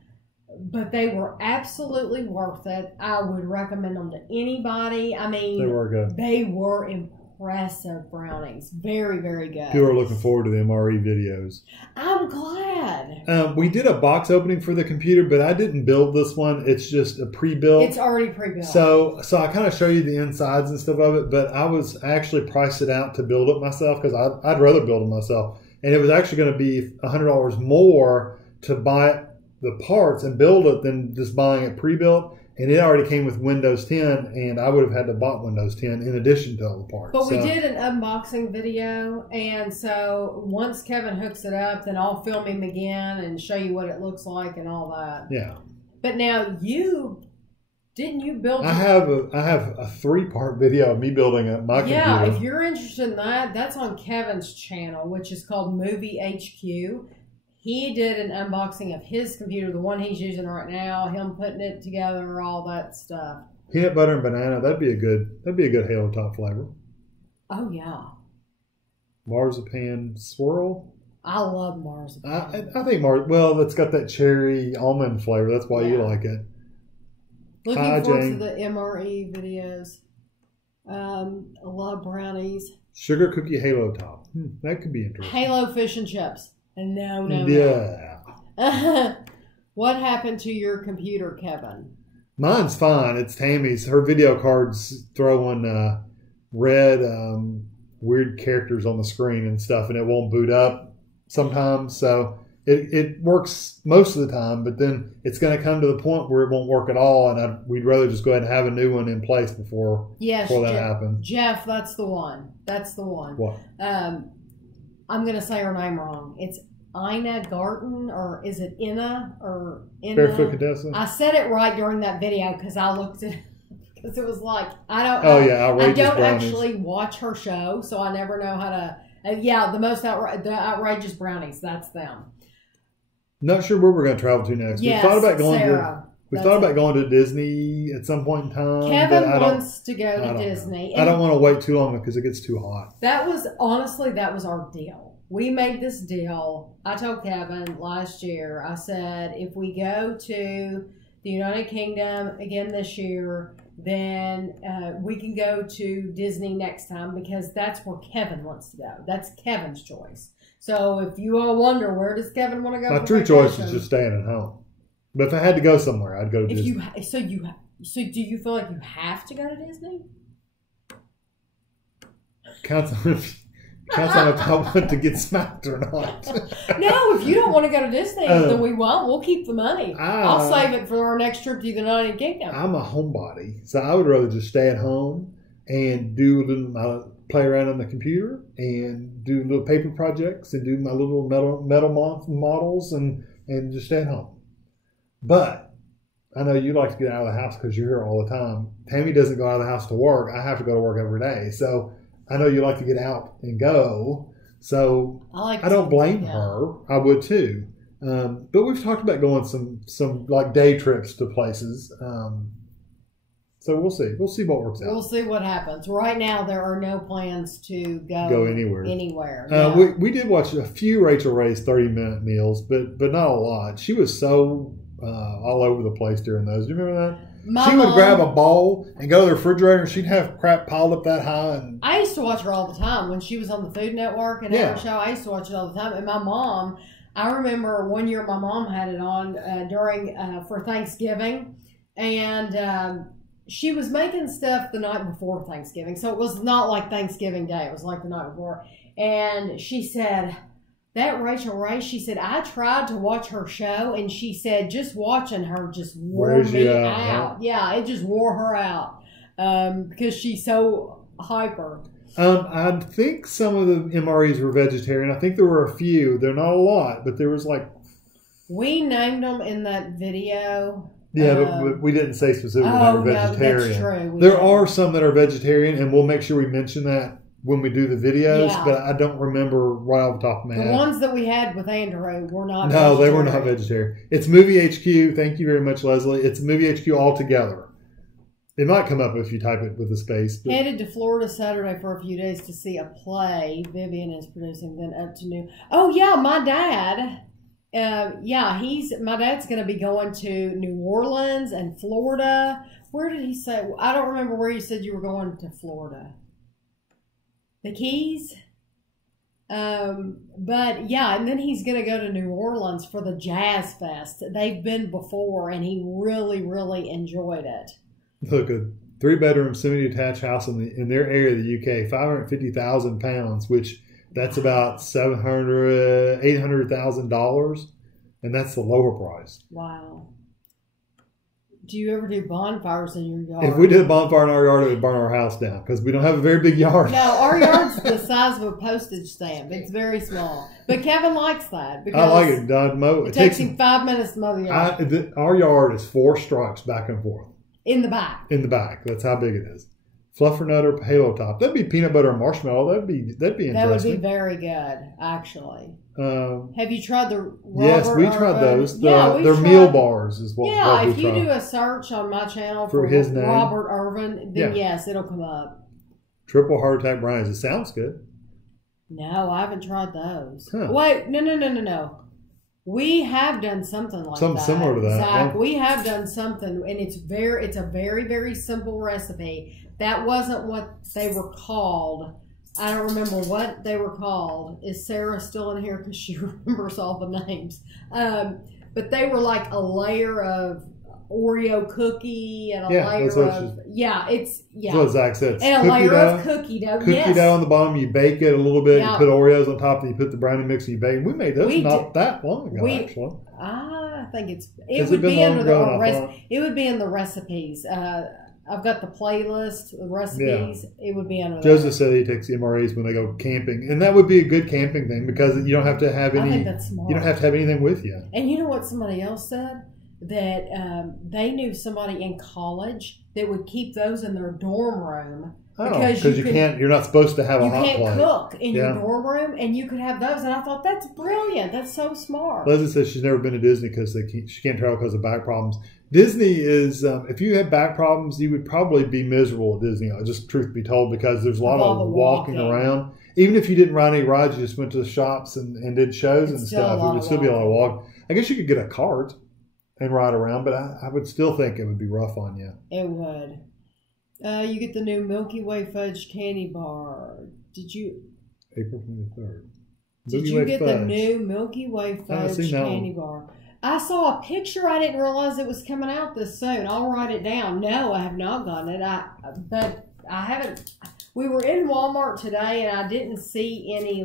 but they were absolutely worth it. I would recommend them to anybody. I mean, they were good. They were impressive brownies. Very, very good. People are looking forward to the MRE videos. I'm glad. We did a box opening for the computer, but I didn't build this one. It's just a pre-built. It's already pre-built. So I kind of show you the insides and stuff of it, but I actually priced it out to build it myself because I'd rather build it myself. And it was actually going to be $100 more to buy the parts and build it than just buying it pre-built. And it already came with Windows 10, and I would have had to buy Windows 10 in addition to all the parts. But we did an unboxing video, and so once Kevin hooks it up, then I'll film him again and show you what it looks like and all that. Yeah. But now didn't you build? I have a 3-part video of me building my computer. Yeah, if you're interested in that, that's on Kevin's channel, which is called Movie HQ. He did an unboxing of his computer, the one he's using right now, him putting it together, all that stuff. Peanut butter and banana, that'd be a good Halo Top flavor. Oh yeah. Marzipan swirl. I love marzipan. I think it's got that cherry almond flavor. That's why you like it. Looking forward to the MRE videos. I love brownies. Sugar cookie Halo Top. That could be interesting. Halo fish and chips. No. Yeah. What happened to your computer, Kevin? Mine's fine. It's Tami's. Her video card's throwing red weird characters on the screen and stuff, and it won't boot up sometimes. So it works most of the time, but then it's going to come to the point where it won't work at all, and we'd rather just go ahead and have a new one in place before that happens. Jeff, that's the one. What? I'm going to say her name wrong. It's Ina Garten, or is it Ina or Ina? Barefoot Cadessa? I said it right during that video because I looked at it because it was like I don't. Outrageous I don't brownies. actually watch her show, so I never know how to. The outrageous brownies. That's them. Not sure where we're going to travel to next. Yes, we thought about going Sarah. We thought about going to Disney at some point in time. Kevin wants to go to Disney. I don't want to wait too long because it gets too hot. That was our deal. We made this deal. I told Kevin last year, I said, if we go to the United Kingdom again this year, then we can go to Disney next time because that's where Kevin wants to go. That's Kevin's choice. So if you all wonder, where does Kevin want to go? My true choice is just staying at home. But if I had to go somewhere, I'd go to Disney. So do you feel like you have to go to Disney? Counts on if I want to get smacked or not. No, if you don't want to go to Disney, then we won't. We'll keep the money. I'll save it for our next trip to the United Kingdom. I'm a homebody, so I would rather just stay at home and play around on the computer and do little paper projects and do my little metal models and just stay at home. But I know you like to get out of the house because you're here all the time. Tami doesn't go out of the house to work. I have to go to work every day. So I know you like to get out and go. So I don't blame her. I would too. But we've talked about going some like day trips to places. So we'll see. We'll see what works out. We'll see what happens. Right now, there are no plans to go anywhere. No. We did watch a few Rachel Ray's 30-minute meals, but not a lot. She was so all over the place during those. Do you remember that? She would grab a bowl and go to the refrigerator, and she'd have crap piled up that high. And I used to watch her all the time when she was on the Food Network and her show. I used to watch it all the time. And my mom, I remember one year my mom had it on for Thanksgiving, and she was making stuff the night before Thanksgiving. So it was not like Thanksgiving Day. It was like the night before. And she said, that Rachel Ray, she said, I tried to watch her show, and she said, just watching her just wore me out. Yeah, it just wore her out because she's so hyper. I think some of the MREs were vegetarian. I think there were a few. They're not a lot, but there was like... We named them in that video. Yeah, but we didn't say specifically they were vegetarian. No, that's true. There are some that are vegetarian, and we'll make sure we mention that when we do the videos, but I don't remember right off the top of my head. The ones that we had with Andrew were not vegetarian. No, they were not vegetarian. It's Movie HQ. Thank you very much, Leslie. It's Movie HQ altogether. It might come up if you type it with a space. But. Headed to Florida Saturday for a few days to see a play Vivian is producing, then up to New... Oh, yeah, my dad... my dad's going to be going to New Orleans and Florida. Where did he say? I don't remember where you said you were going to Florida. the Keys. But yeah, and then he's going to go to New Orleans for the Jazz Fest. They've been before, and he really, really enjoyed it. Look, a 3-bedroom semi-detached house in their area of the UK, £550,000, which that's about $800,000, and that's the lower price. Wow. Do you ever do bonfires in your yard? If we did a bonfire in our yard, it would burn our house down because we don't have a very big yard. No, our yard's the size of a postage stamp. It's very small. But Kevin likes that. Because I like it, Dunn. It takes him 5 minutes to mow the yard. Our yard is 4 strikes back and forth. In the back. In the back. That's how big it is. Fluffernutter, halo top. That'd be peanut butter and marshmallow. That'd be interesting. That would be very good, actually. Have you tried the Robert Yes, we tried those. Yeah, they're meal bars is what yeah, we if you tried. do a search on my channel for his name, Robert Irvin, then yes, it'll come up. Triple heart attack brownies. It sounds good. No, I haven't tried those. Huh. Wait, no. We have done something like something that. Similar to that. Zach, yeah. we have done something, and it's a very, very simple recipe. That wasn't what they were called. I don't remember what they were called. Is Sarah still in here? Because she remembers all the names. But they were like a layer of Oreo cookie and a layer of... That's what Zach said. And a layer of cookie dough. Cookie dough on the bottom. You bake it a little bit. You put Oreos on top, and you put the brownie mix and you bake. We made those not that long ago, actually. I think it would be under the it would be in the recipes. I've got the playlist, the recipes. Yeah. It would be under. Joseph said he takes MREs when they go camping, and that would be a good camping thing because you don't have to have any. I think that's smart. You don't have to have anything with you. And you know what somebody else said? That they knew somebody in college that would keep those in their dorm room. Because you're not supposed to have a hot plate. You can't cook in your dorm room, and you could have those. And I thought, that's brilliant. That's so smart. Leslie says she's never been to Disney because she can't travel because of back problems. Disney is, if you have back problems, you would probably be miserable at Disney, just truth be told, because there's a lot of walking around. Even if you didn't ride any rides, you just went to the shops and did shows and stuff, it would still be a lot of walking. I guess you could get a cart and ride around, but I would still think it would be rough on you. It would. You get the new Milky Way fudge candy bar. Did you? April 23rd. Did you get the new Milky Way fudge candy bar? I saw a picture. I didn't realize it was coming out this soon. I'll write it down. No, I have not gotten it. But I haven't. We were in Walmart today, and I didn't see any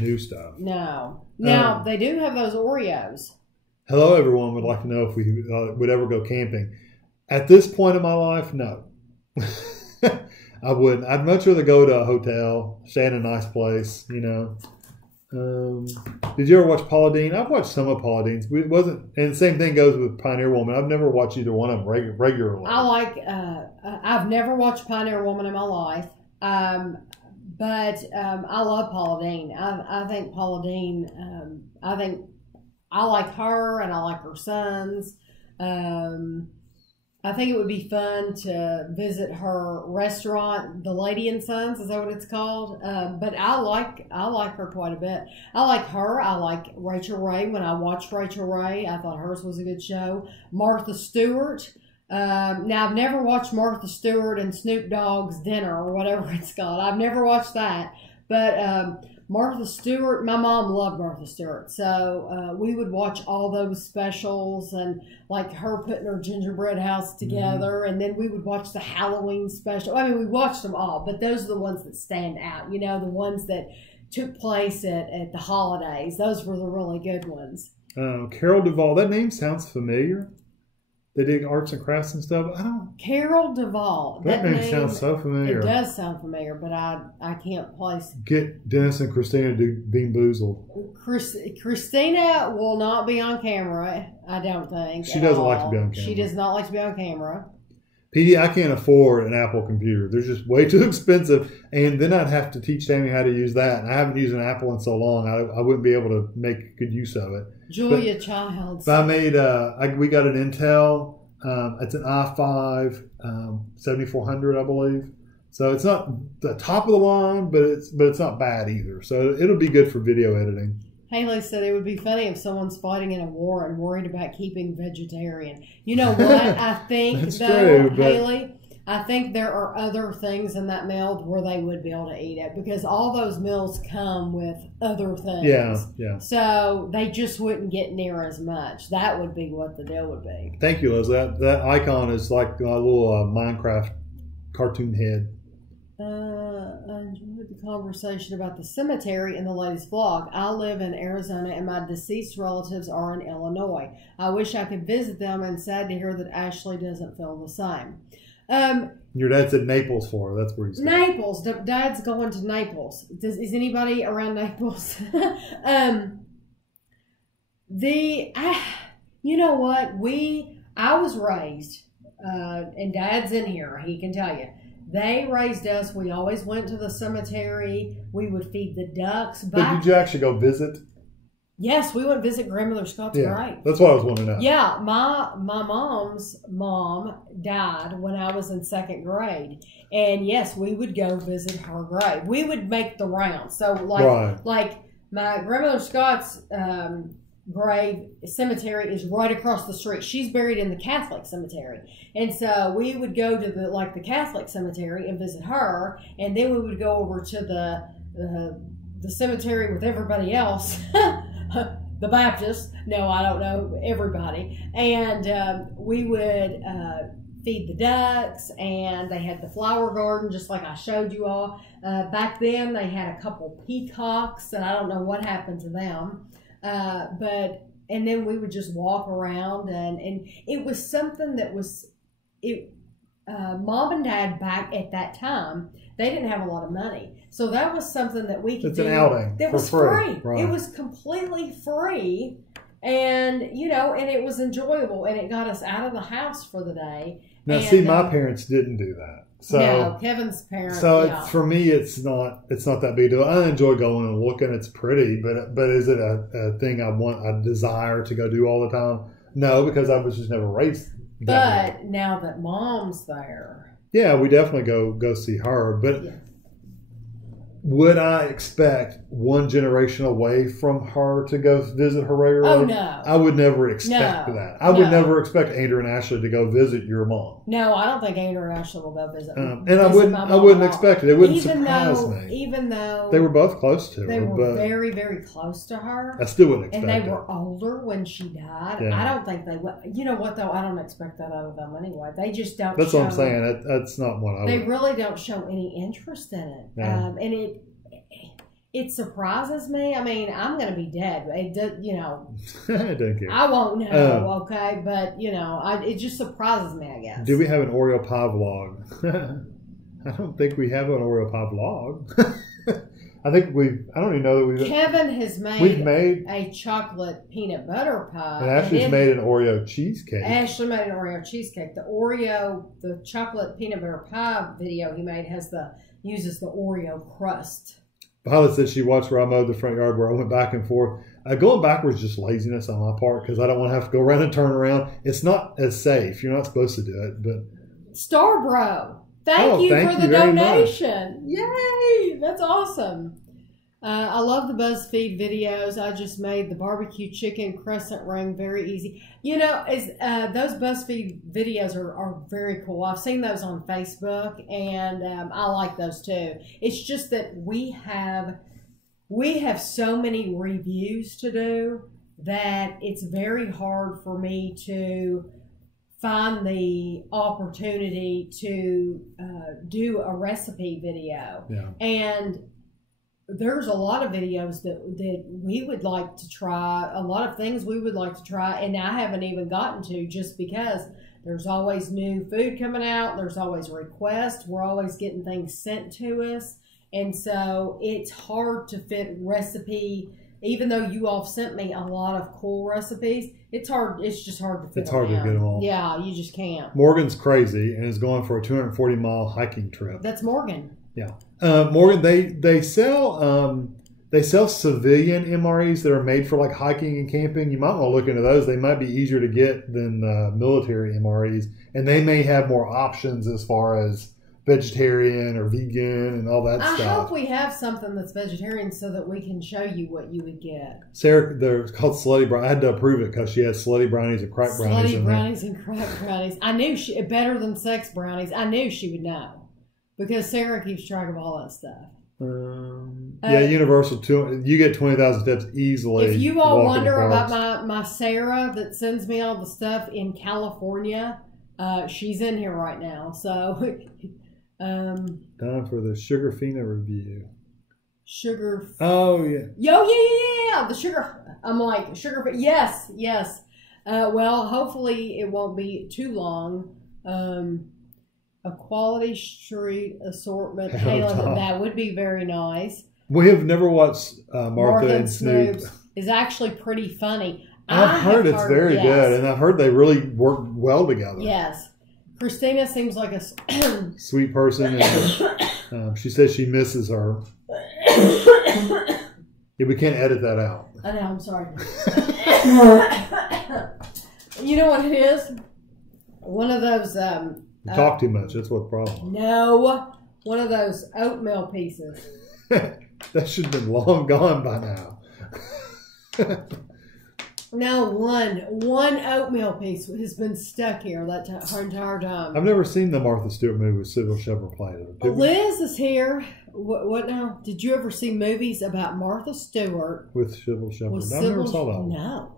new stuff. No. Now they do have those Oreos. Hello, everyone. Would like to know if we would ever go camping. At this point in my life, no. I wouldn't. I'd much rather go to a hotel, stay in a nice place, Did you ever watch Paula Deen? I've watched some of Paula Deen's. It wasn't, and the same thing goes with Pioneer Woman. I've never watched either one of them regularly. I've never watched Pioneer Woman in my life, but I love Paula Deen. I think Paula Deen. I like her, and I like her sons. I think it would be fun to visit her restaurant, The Lady and Sons. Is that what it's called? But I like her quite a bit. I like her. I like Rachel Ray. When I watched Rachel Ray, I thought hers was a good show. Martha Stewart. Now, I've never watched Martha Stewart and Snoop Dogg's Dinner or whatever it's called. I've never watched that. But Martha Stewart, my mom loved Martha Stewart. So we would watch all those specials and like her putting her gingerbread house together. And then we would watch the Halloween special. I mean, we watched them all, but those are the ones that stand out. The ones that took place at the holidays. Those were the really good ones. Carol Duvall, that name sounds familiar. They did arts and crafts and stuff. Carol Duvall. That name sounds so familiar. It does sound familiar, but I can't place. Get Dennis and Christina to do Bean Boozled. Christina will not be on camera, I don't think. She doesn't like to be on camera. She does not like to be on camera. PD, I can't afford an Apple computer. They're just way too expensive. And then I'd have to teach Tami how to use that. And I haven't used an Apple in so long, I wouldn't be able to make good use of it. Julia Childs. But I made, we got an Intel. It's an i5 7400, I believe. So it's not the top of the line, but it's not bad either. So it'll be good for video editing. Haley said it would be funny if someone's fighting in a war and worried about keeping vegetarian. You know what? I think, That's true, Haley, I think there are other things in that meal where they would be able to eat it because all those meals come with other things. Yeah. So they just wouldn't get near as much. That would be what the deal would be. Thank you, Liz. That icon is like a little Minecraft cartoon head. I enjoyed the conversation about the cemetery in the latest vlog. I live in Arizona and my deceased relatives are in Illinois. I wish I could visit them and sad to hear that Ashley doesn't feel the same. Your dad said Naples for her. That's where he's Naples. Dad's going to Naples. Is anybody around Naples? You know what? I was raised, and Dad's in here. He can tell you. They raised us. We always went to the cemetery. We would feed the ducks. But did you actually go visit? Yes, we went visit Grandmother Scott's grave. That's what I was wondering. Yeah, my mom's mom died when I was in 2nd grade. And yes, we would go visit her grave. We would make the rounds. So like my Grandmother Scott's grave cemetery is right across the street. She's buried in the Catholic cemetery. And so we would go to the Catholic cemetery and visit her, and then we would go over to the cemetery with everybody else. The Baptists. No, I don't know everybody. And we would feed the ducks, and they had the flower garden just like I showed you all. Back then they had a couple peacocks, and I don't know what happened to them. And then we would just walk around, and it was something that was, Mom and Dad back at that time, they didn't have a lot of money. So that was something that we could do. It's an outing. That was free. free. Right. It was completely free, and, and it was enjoyable, and it got us out of the house for the day. Now, see, my parents didn't do that. So, no, Kevin's parents. So for me, it's not that big deal. I enjoy going and looking; it's pretty, but is it a thing I desire to go do all the time? No, because I was just never raised. But now that Mom's there, yeah, we definitely go see her. But would I expect one generation away from her to go visit her regularly? Oh, no. I would never expect that. I would never expect Andrew and Ashley to go visit your mom. No, I don't think Andrew and Ashley will go visit me. And I wouldn't expect it. It wouldn't surprise me. Even though they were both close to her. They were very, very close to her. I still wouldn't expect it. And they were older when she died. Yeah. I don't think they would. You know what, though? I don't expect that out of them anyway. They just don't That's what I'm saying. That's not what I would. They really don't show any interest in it. Yeah. And it surprises me. I mean, I'm going to be dead. I don't care. I won't know, okay? But, it just surprises me, I guess. Do we have an Oreo pie vlog? I don't think we have an Oreo pie vlog. I don't even know that Kevin has made a chocolate peanut butter pie. And Ashley's made an Oreo cheesecake. Ashley made an Oreo cheesecake. The chocolate peanut butter pie video he made uses the Oreo crust. Paula said she watched where I mowed the front yard, where I went back and forth. Going backwards is just laziness on my part because I don't want to have to go around and turn around. It's not as safe. You're not supposed to do it. But Starbro, thank you for the donation. Much. Yay! That's awesome. I love the BuzzFeed videos. I just made the barbecue chicken crescent ring very easy. Those BuzzFeed videos are very cool. I've seen those on Facebook, and I like those too. It's just that we have so many reviews to do that it's very hard for me to find the opportunity to do a recipe video. Yeah. And there's a lot of videos that we would like to try, a lot of things we would like to try, and I haven't even gotten to just because there's always new food coming out, there's always requests, we're always getting things sent to us, and so it's hard to fit recipe, even though you all sent me a lot of cool recipes, it's just hard to fit It's hard to get them all. Yeah, you just can't. Morgan's crazy and is going for a 240-mile hiking trip. That's Morgan. Yeah. Morgan, they sell civilian MREs that are made for like hiking and camping. You might want to look into those. They might be easier to get than military MREs, and they may have more options as far as vegetarian or vegan and all that I stuff. hope we have something that's vegetarian so that we can show you what you would get. Sarah, they're called slutty brownies. I had to approve it because she has slutty brownies and crack brownies. Slutty brownies and crack brownies. I knew better than sex brownies. I knew she would know because Sarah keeps track of all that stuff. Universal. You get 20,000 steps easily. If you all wonder about my Sarah that sends me all the stuff in California, she's in here right now. So, time for the Sugarfina review. Sugar. Oh yeah. Yeah. The sugar. I'm like sugar. Yes. Well, hopefully it won't be too long. A quality street assortment. Kayla, that would be very nice. We have never watched Martha and Snoop. Is actually pretty funny. I've heard it's very good, and I've heard they really work well together. Yes. Christina seems like a sweet person, and she says she misses her. Yeah, we can't edit that out. I know, I'm sorry. You know what it is? One of those... you talk too much, that's what the problem. No. One of those oatmeal pieces. That should have been long gone by now. No, one oatmeal piece has been stuck here that entire time. I've never seen the Martha Stewart movie with Sybil Shepherd played it. Liz is here. What now? Did you ever see movies about Martha Stewart with Sybil Shepherd? I never saw that one.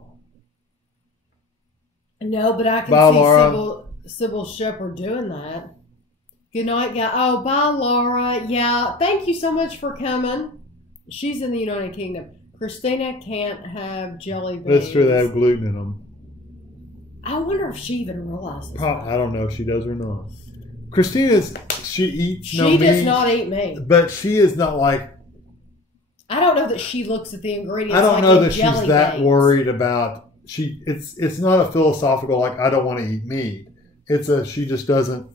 No, but I can see Sybil Shepherd doing that. Good night, guys. Oh, bye, Laura. Yeah, thank you so much for coming. She's in the United Kingdom. Christina can't have jelly beans. That's true. They have gluten in them. I wonder if she even realizes that. I don't know if she does or not. She eats no meat. She does not eat meat. But she is not like... I don't know that she looks at the ingredients. I don't know that she's that worried about... It's not a philosophical, like, I don't want to eat meat. She just doesn't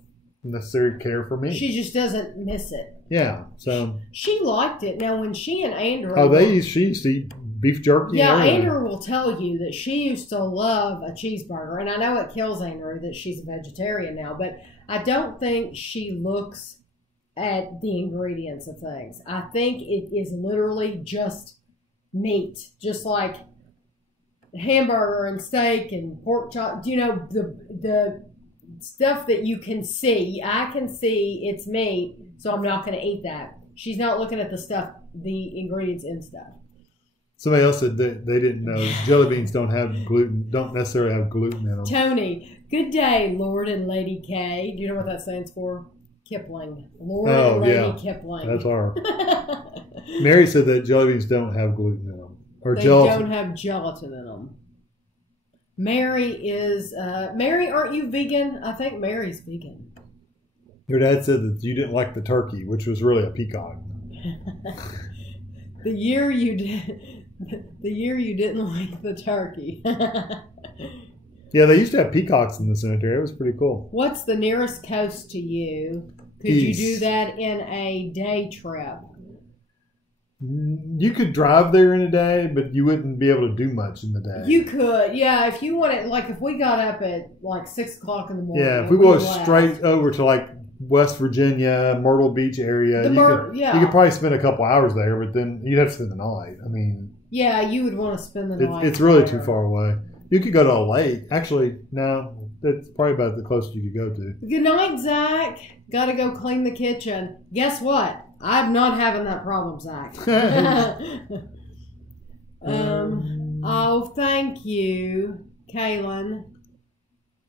necessarily care for meat. She just doesn't miss it. Yeah, so... She liked it. Now, when she and Andrew... she used to eat beef jerky. Yeah, Andrew will tell you that she used to love a cheeseburger. And I know it kills Andrew that she's a vegetarian now. But I don't think she looks at the ingredients of things. I think it is literally just meat. Just like hamburger and steak and pork chop. You know, the stuff that you can see. I can see it's meat, so I'm not going to eat that. She's not looking at the ingredients in stuff. Somebody else said they didn't know jelly beans don't necessarily have gluten in them. Tony, good day, Lord and Lady K. Do you know what that stands for? Kipling. Lord and Lady Kipling. That's our. Mary said that jelly beans don't have gluten in them. They don't have gelatin in them. Mary is... Mary, aren't you vegan? I think Mary's vegan. Your dad said that you didn't like the turkey, which was really a peacock. The year you didn't like the turkey. Yeah, they used to have peacocks in the cemetery. It was pretty cool. What's the nearest coast to you? Could you do that in a day trip? You could drive there in a day, but you wouldn't be able to do much in the day. You could, yeah. If you wanted, like, if we got up at like 6 o'clock in the morning. Yeah, if we go straight over to like West Virginia, Myrtle Beach area, you could probably spend a couple hours there, but then you'd have to spend the night. I mean, yeah, you would want to spend the night. It's really too far away. You could go to a lake. Actually, no, that's probably about the closest you could go to. Good night, Zach. Got to go clean the kitchen. Guess what? I'm not having that problem, Zach. Oh, thank you, Kaylin.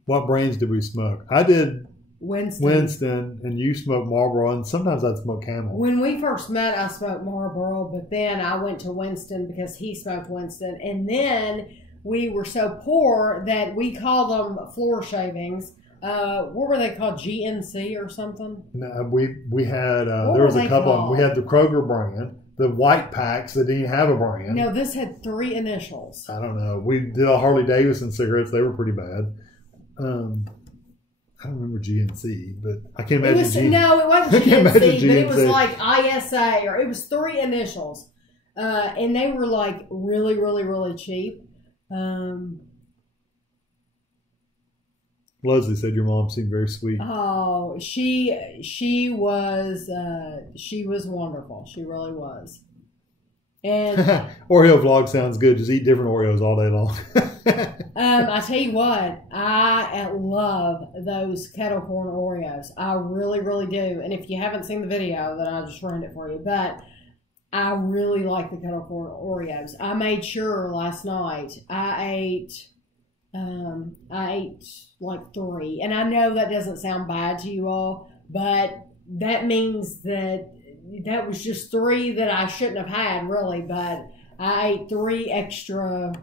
What brands did we smoke? I did Winston, and you smoked Marlboro, and sometimes I'd smoke Camel. When we first met, I smoked Marlboro, but then I went to Winston because he smoked Winston, and then we were so poor that we called them floor shavings. What were they called? GNC or something? No, we had there was a couple of them. We had the Kroger brand, the white packs that didn't have a brand. No, this had 3 initials. I don't know. We did a Harley Davidson cigarettes. They were pretty bad. I don't remember GNC, but I can't imagine. No, it wasn't GNC, but it was like ISA, or it was 3 initials, and they were like really, really, really cheap. Leslie said your mom seemed very sweet. Oh, she was wonderful. She really was. And Oreo vlog sounds good. Just eat different Oreos all day long. I tell you what, I love those kettle corn Oreos. I really, really do. And if you haven't seen the video, then I'll just ruin it for you. But I really like the kettle corn Oreos. I made sure last night I ate like 3. And I know that doesn't sound bad to you all, but that means that was just 3 that I shouldn't have had, really. But I ate 3 extra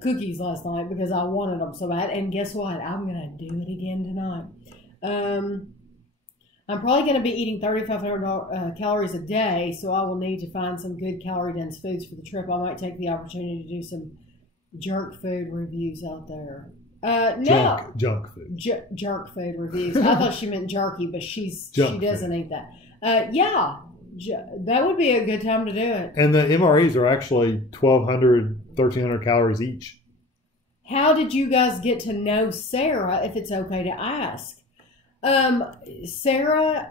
cookies last night because I wanted them so bad. And guess what? I'm going to do it again tonight. I'm probably going to be eating 3,500 calories a day, so I will need to find some good calorie-dense foods for the trip. I might take the opportunity to do some jerk food reviews out there. Junk food. Jerk food reviews. I thought she meant jerky, but she doesn't eat that. Yeah, that would be a good time to do it. And the MREs are actually 1,200, 1,300 calories each. How did you guys get to know Sarah, if it's okay to ask? Sarah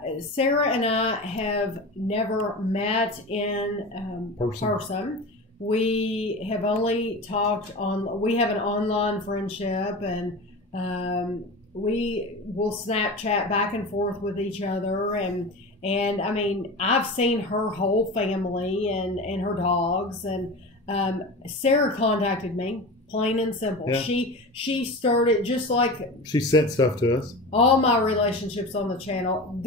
and I have never met in person. We have only talked we have an online friendship, and we will Snapchat back and forth with each other. And I mean, I've seen her whole family and her dogs. And Sarah contacted me, plain and simple. Yeah. She started just like she sent stuff to us. All my relationships on the channel.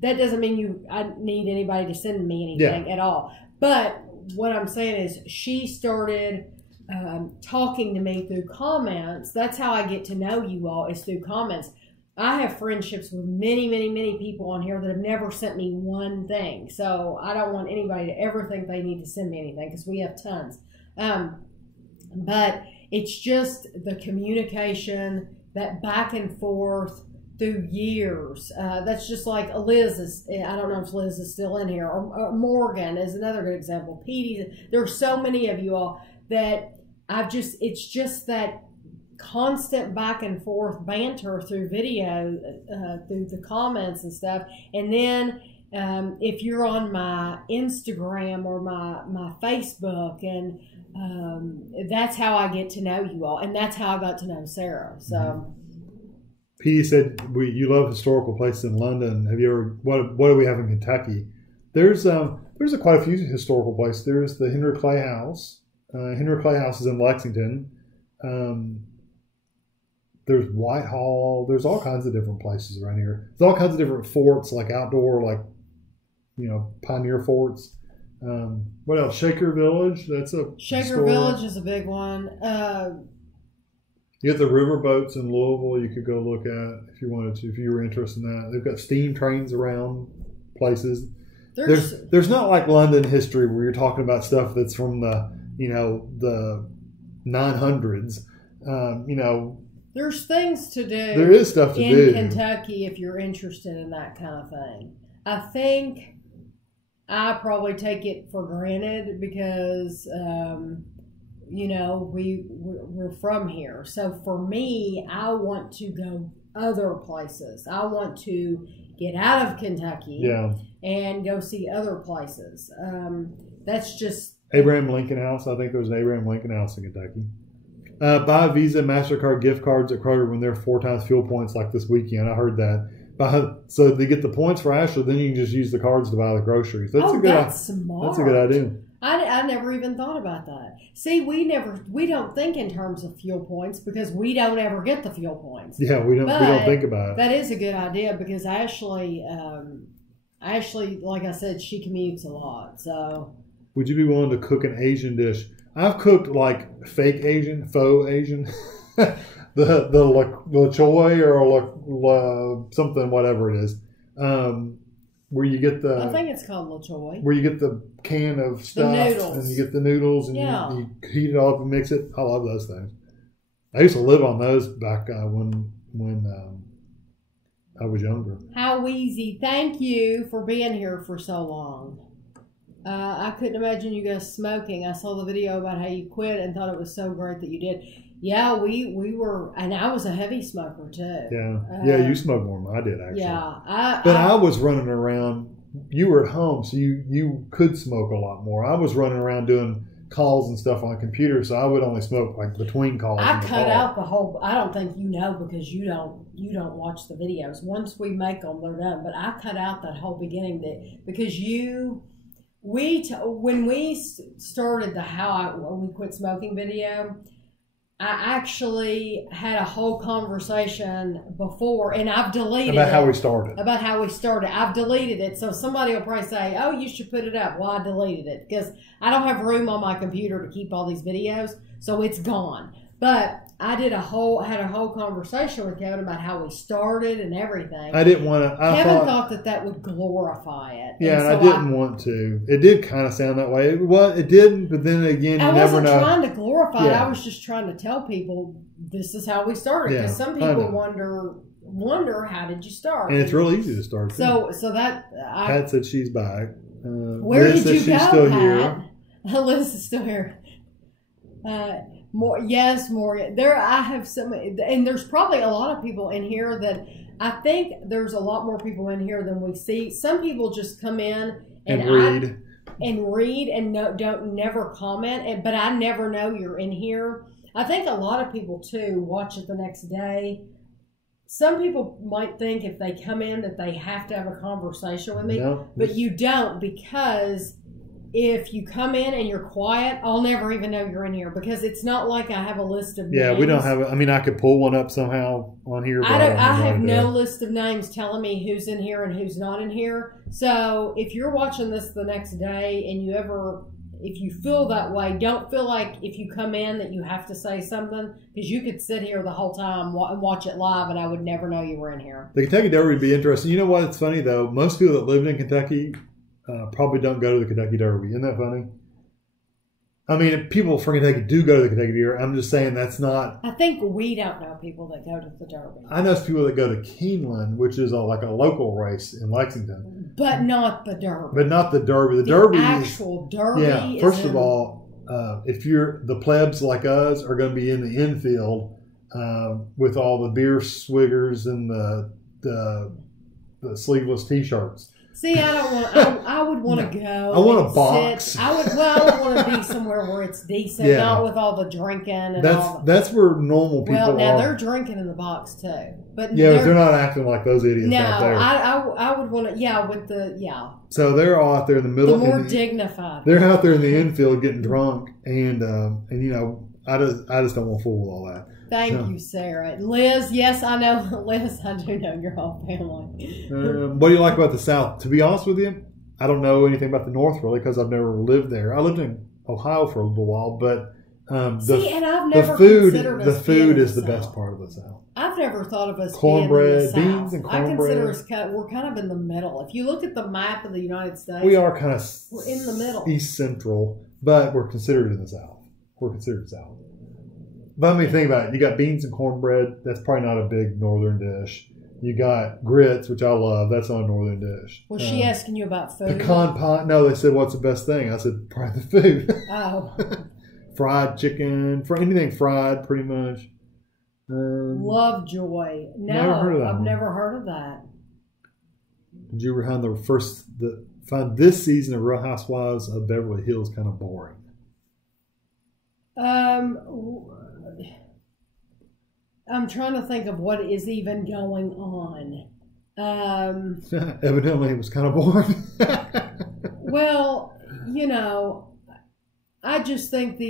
That doesn't mean I need anybody to send me anything at all. But what I'm saying is she started talking to me through comments. That's how I get to know you all, is through comments. I have friendships with many, many, many people on here that have never sent me one thing. So I don't want anybody to ever think they need to send me anything, because we have tons. But it's just the communication, that back and forth through years. That's just like Liz I don't know if Liz is still in here, or Morgan is another good example. Petey, there are so many of you all that it's just that constant back and forth banter through video, through the comments and stuff. And then if you're on my Instagram or my Facebook, and that's how I get to know you all, and that's how I got to know Sarah. So Petey said you love historical places in London. Have you ever? What do we have in Kentucky? There's quite a few historical places. There's the Henry Clay House. Henry Clay House is in Lexington. There's Whitehall. There's all kinds of different places around here. There's all kinds of different forts, like outdoor, like pioneer forts. What else? Shaker Village. That's a Shaker Village is a big one. You have the river boats in Louisville you could go look at if you wanted to, if you were interested in that. They've got steam trains around places. There's not like London history where you're talking about stuff that's from the 900s. There's things to do. There is stuff to do in Kentucky if you're interested in that kind of thing. I think I probably take it for granted because we're from here. So for me, I want to go other places. I want to get out of Kentucky and go see other places. That's just Abraham Lincoln House. I think there's an Abraham Lincoln House in Kentucky. Buy Visa, MasterCard gift cards at Kroger when they're 4 times fuel points like this weekend. I heard that. So they get the points for Ashley, then you can just use the cards to buy the groceries. That's smart. That's a good idea. I never even thought about that. See, we don't think in terms of fuel points because we don't ever get the fuel points. Yeah, we don't think about it. That is a good idea because Ashley, like I said, she commutes a lot. So, would you be willing to cook an Asian dish? I've cooked like fake Asian, faux Asian, the le choy or something, whatever it is. Where you get I think it's called le choy. Where you get the can of stuff and you get the noodles and you heat it all up and mix it. I love those things. I used to live on those back when I was younger. How easy. Thank you for being here for so long. I couldn't imagine you guys smoking. I saw the video about how you quit and thought it was so great that you did. Yeah, we were, and I was a heavy smoker too. Yeah, you smoked more than I did actually. Yeah, but I was running around. You were at home, so you could smoke a lot more. I was running around doing calls and stuff on the computer, so I would only smoke like between calls. I cut out the whole. I don't think you know because you don't watch the videos. Once we make them, they're done. But I cut out that whole beginning bit because when we started the when we quit smoking video. I actually had a whole conversation before, and I've deleted it. About how we started. About how we started. I've deleted it, so somebody will probably say, oh, you should put it up. Well, I deleted it because I don't have room on my computer to keep all these videos, so it's gone. But I had a whole conversation with Kevin about how we started and everything. I didn't want to. Kevin thought that would glorify it. Yeah, and so I didn't want to. It did kind of sound that way. It didn't, but then again, you never know. I wasn't trying to glorify it. I was just trying to tell people this is how we started. Because some people wonder how did you start? And it's real easy to start. So that Pat said she's back. Where Liz did you she's go, still Pat? Here. Liz is still here. More. There, I have some, and there's probably a lot of people in here that I think there's a lot more people in here than we see. Some people just come in and read and don't never comment, but I never know you're in here. I think a lot of people too watch it the next day. Some people might think if they come in that they have to have a conversation with me, but you don't, because if you come in and you're quiet, I'll never even know you're in here because it's not like I have a list of names. Yeah, we don't have I mean, I could pull one up somehow on here. But I have no list of names telling me who's in here and who's not in here. So if you're watching this the next day and if you feel that way, don't feel like if you come in that you have to say something, because you could sit here the whole time and watch it live and I would never know you were in here. The Kentucky Derby would be interesting. You know what? It's funny though. Most people that lived in Kentucky probably don't go to the Kentucky Derby. Isn't that funny? I mean, people from Kentucky do go to the Kentucky Derby. I'm just saying that's not. I think we don't know people that go to the Derby. I know people that go to Keeneland, which is like a local race in Lexington. But not the Derby. But not the Derby. The Derby actual Derby. Yeah. First of all, if the plebs like us are going to be in the infield with all the beer swiggers and the sleeveless T-shirts. See, I don't want. I would want to go. I want a box. I would want to be somewhere where it's decent, not with all the drinking and all. That's where normal people are. Well, now they're drinking in the box too, but they're not acting like those idiots out there. I would want to. So they're all out there in the middle. The more dignified. They're out there in the infield getting drunk, and you know, I just don't want to fool with all that. Thank you, Sarah. Liz, yes, I know. Liz, I do know your whole family. What do you like about the South? To be honest with you, I don't know anything about the North really because I've never lived there. I lived in Ohio for a little while, but and I've never considered the food is the best part of the South. I've never thought of us cornbread, being in the beans, South. and cornbread. I consider we're kind of in the middle. If you look at the map of the United States, we are kind of we're in the middle, East Central, but we're considered in the South. We're considered South. But I mean, think about it. You got beans and cornbread. That's probably not a big northern dish. You got grits, which I love. That's not a northern dish. Was she asking you about food? Pecan pie. No, they said, what's the best thing? I said, probably the food. Oh. Fried chicken. Anything fried, pretty much. Lovejoy. No, I've never heard of that. Did you ever find this season of Real Housewives of Beverly Hills kind of boring? I'm trying to think of what is even going on. Evidently, it was kind of boring. Well, you know, I just think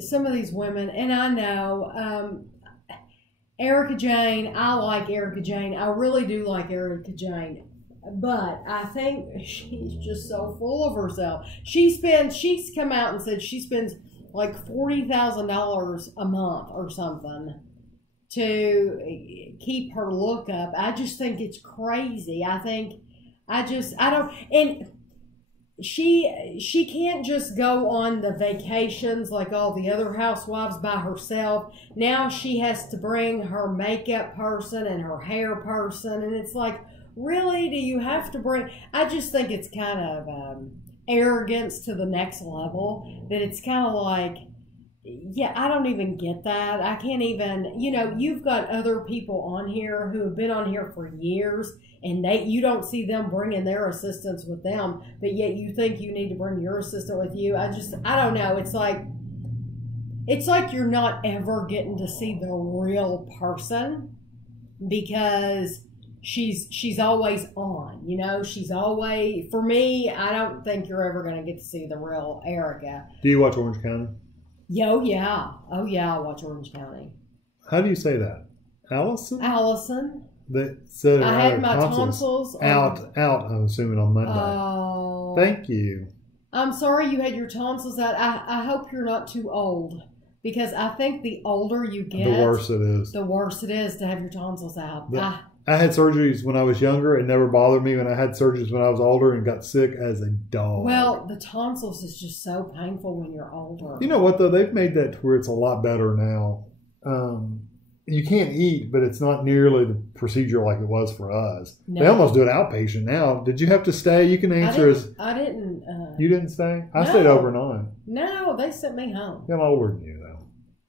some of these women, and I know Erica Jane. I like Erica Jane. I really do like Erica Jane, but I think she's just so full of herself. She's come out and said she spends like $40,000 a month or something to keep her look up. I just think it's crazy. And she can't just go on the vacations like all the other housewives by herself. Now she has to bring her makeup person and her hair person, and it's like, really, do you have to bring? I just think it's kind of arrogance to the next level, that it's kind of like, Yeah, I don't even get that. I can't even, you've got other people on here who have been on here for years, and you don't see them bringing their assistants with them, but yet you think you need to bring your assistant with you. I don't know. It's like you're not ever getting to see the real person because she's always on, she's always, for me, I don't think you're ever going to get to see the real Erica. Do you watch Orange County? Oh yeah, I watch Orange County. How do you say that? Allison? That said I had my tonsils out, I'm assuming on Monday. Oh. Thank you. I'm sorry you had your tonsils out. I hope you're not too old. Because I think the older you get, the worse it is. The worse it is to have your tonsils out. I had surgeries when I was younger. It never bothered me when I had surgeries when I was older and got sick as a dog. Well, the tonsils is just so painful when you're older. You know what, though? They've made that to where it's a lot better now. You can't eat, but it's not nearly the procedure like it was for us. No. They almost do it outpatient now. Did you have to stay? You can answer I didn't. You didn't stay? I stayed overnight. No, they sent me home. I'm older than you, though.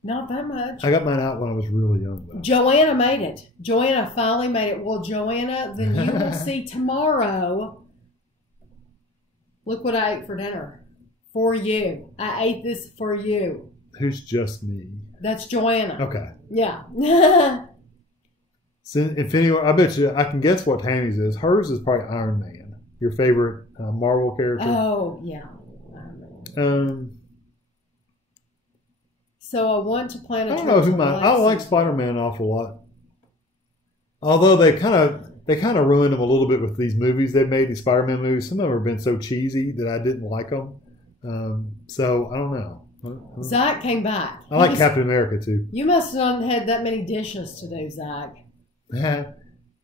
Not that much. I got mine out when I was really young, though. Joanna made it. Joanna finally made it. Well, Joanna, then you will see tomorrow. Look what I ate for dinner. For you. I ate this for you. Who's just me? That's Joanna. Okay. Yeah. So if anyone, I bet you, I can guess what Tami's is. Hers is probably Iron Man. Your favorite Marvel character? Oh, yeah. Iron Man. So I want to plan a trip. I don't know who mine. I like Spider-Man an awful lot. Although they kind of ruined them a little bit with these movies they've made, these Spider-Man movies. Some of them have been so cheesy that I didn't like them. So I don't know. Zach came back. I like Captain America too. You must not have had that many dishes to do, Zach.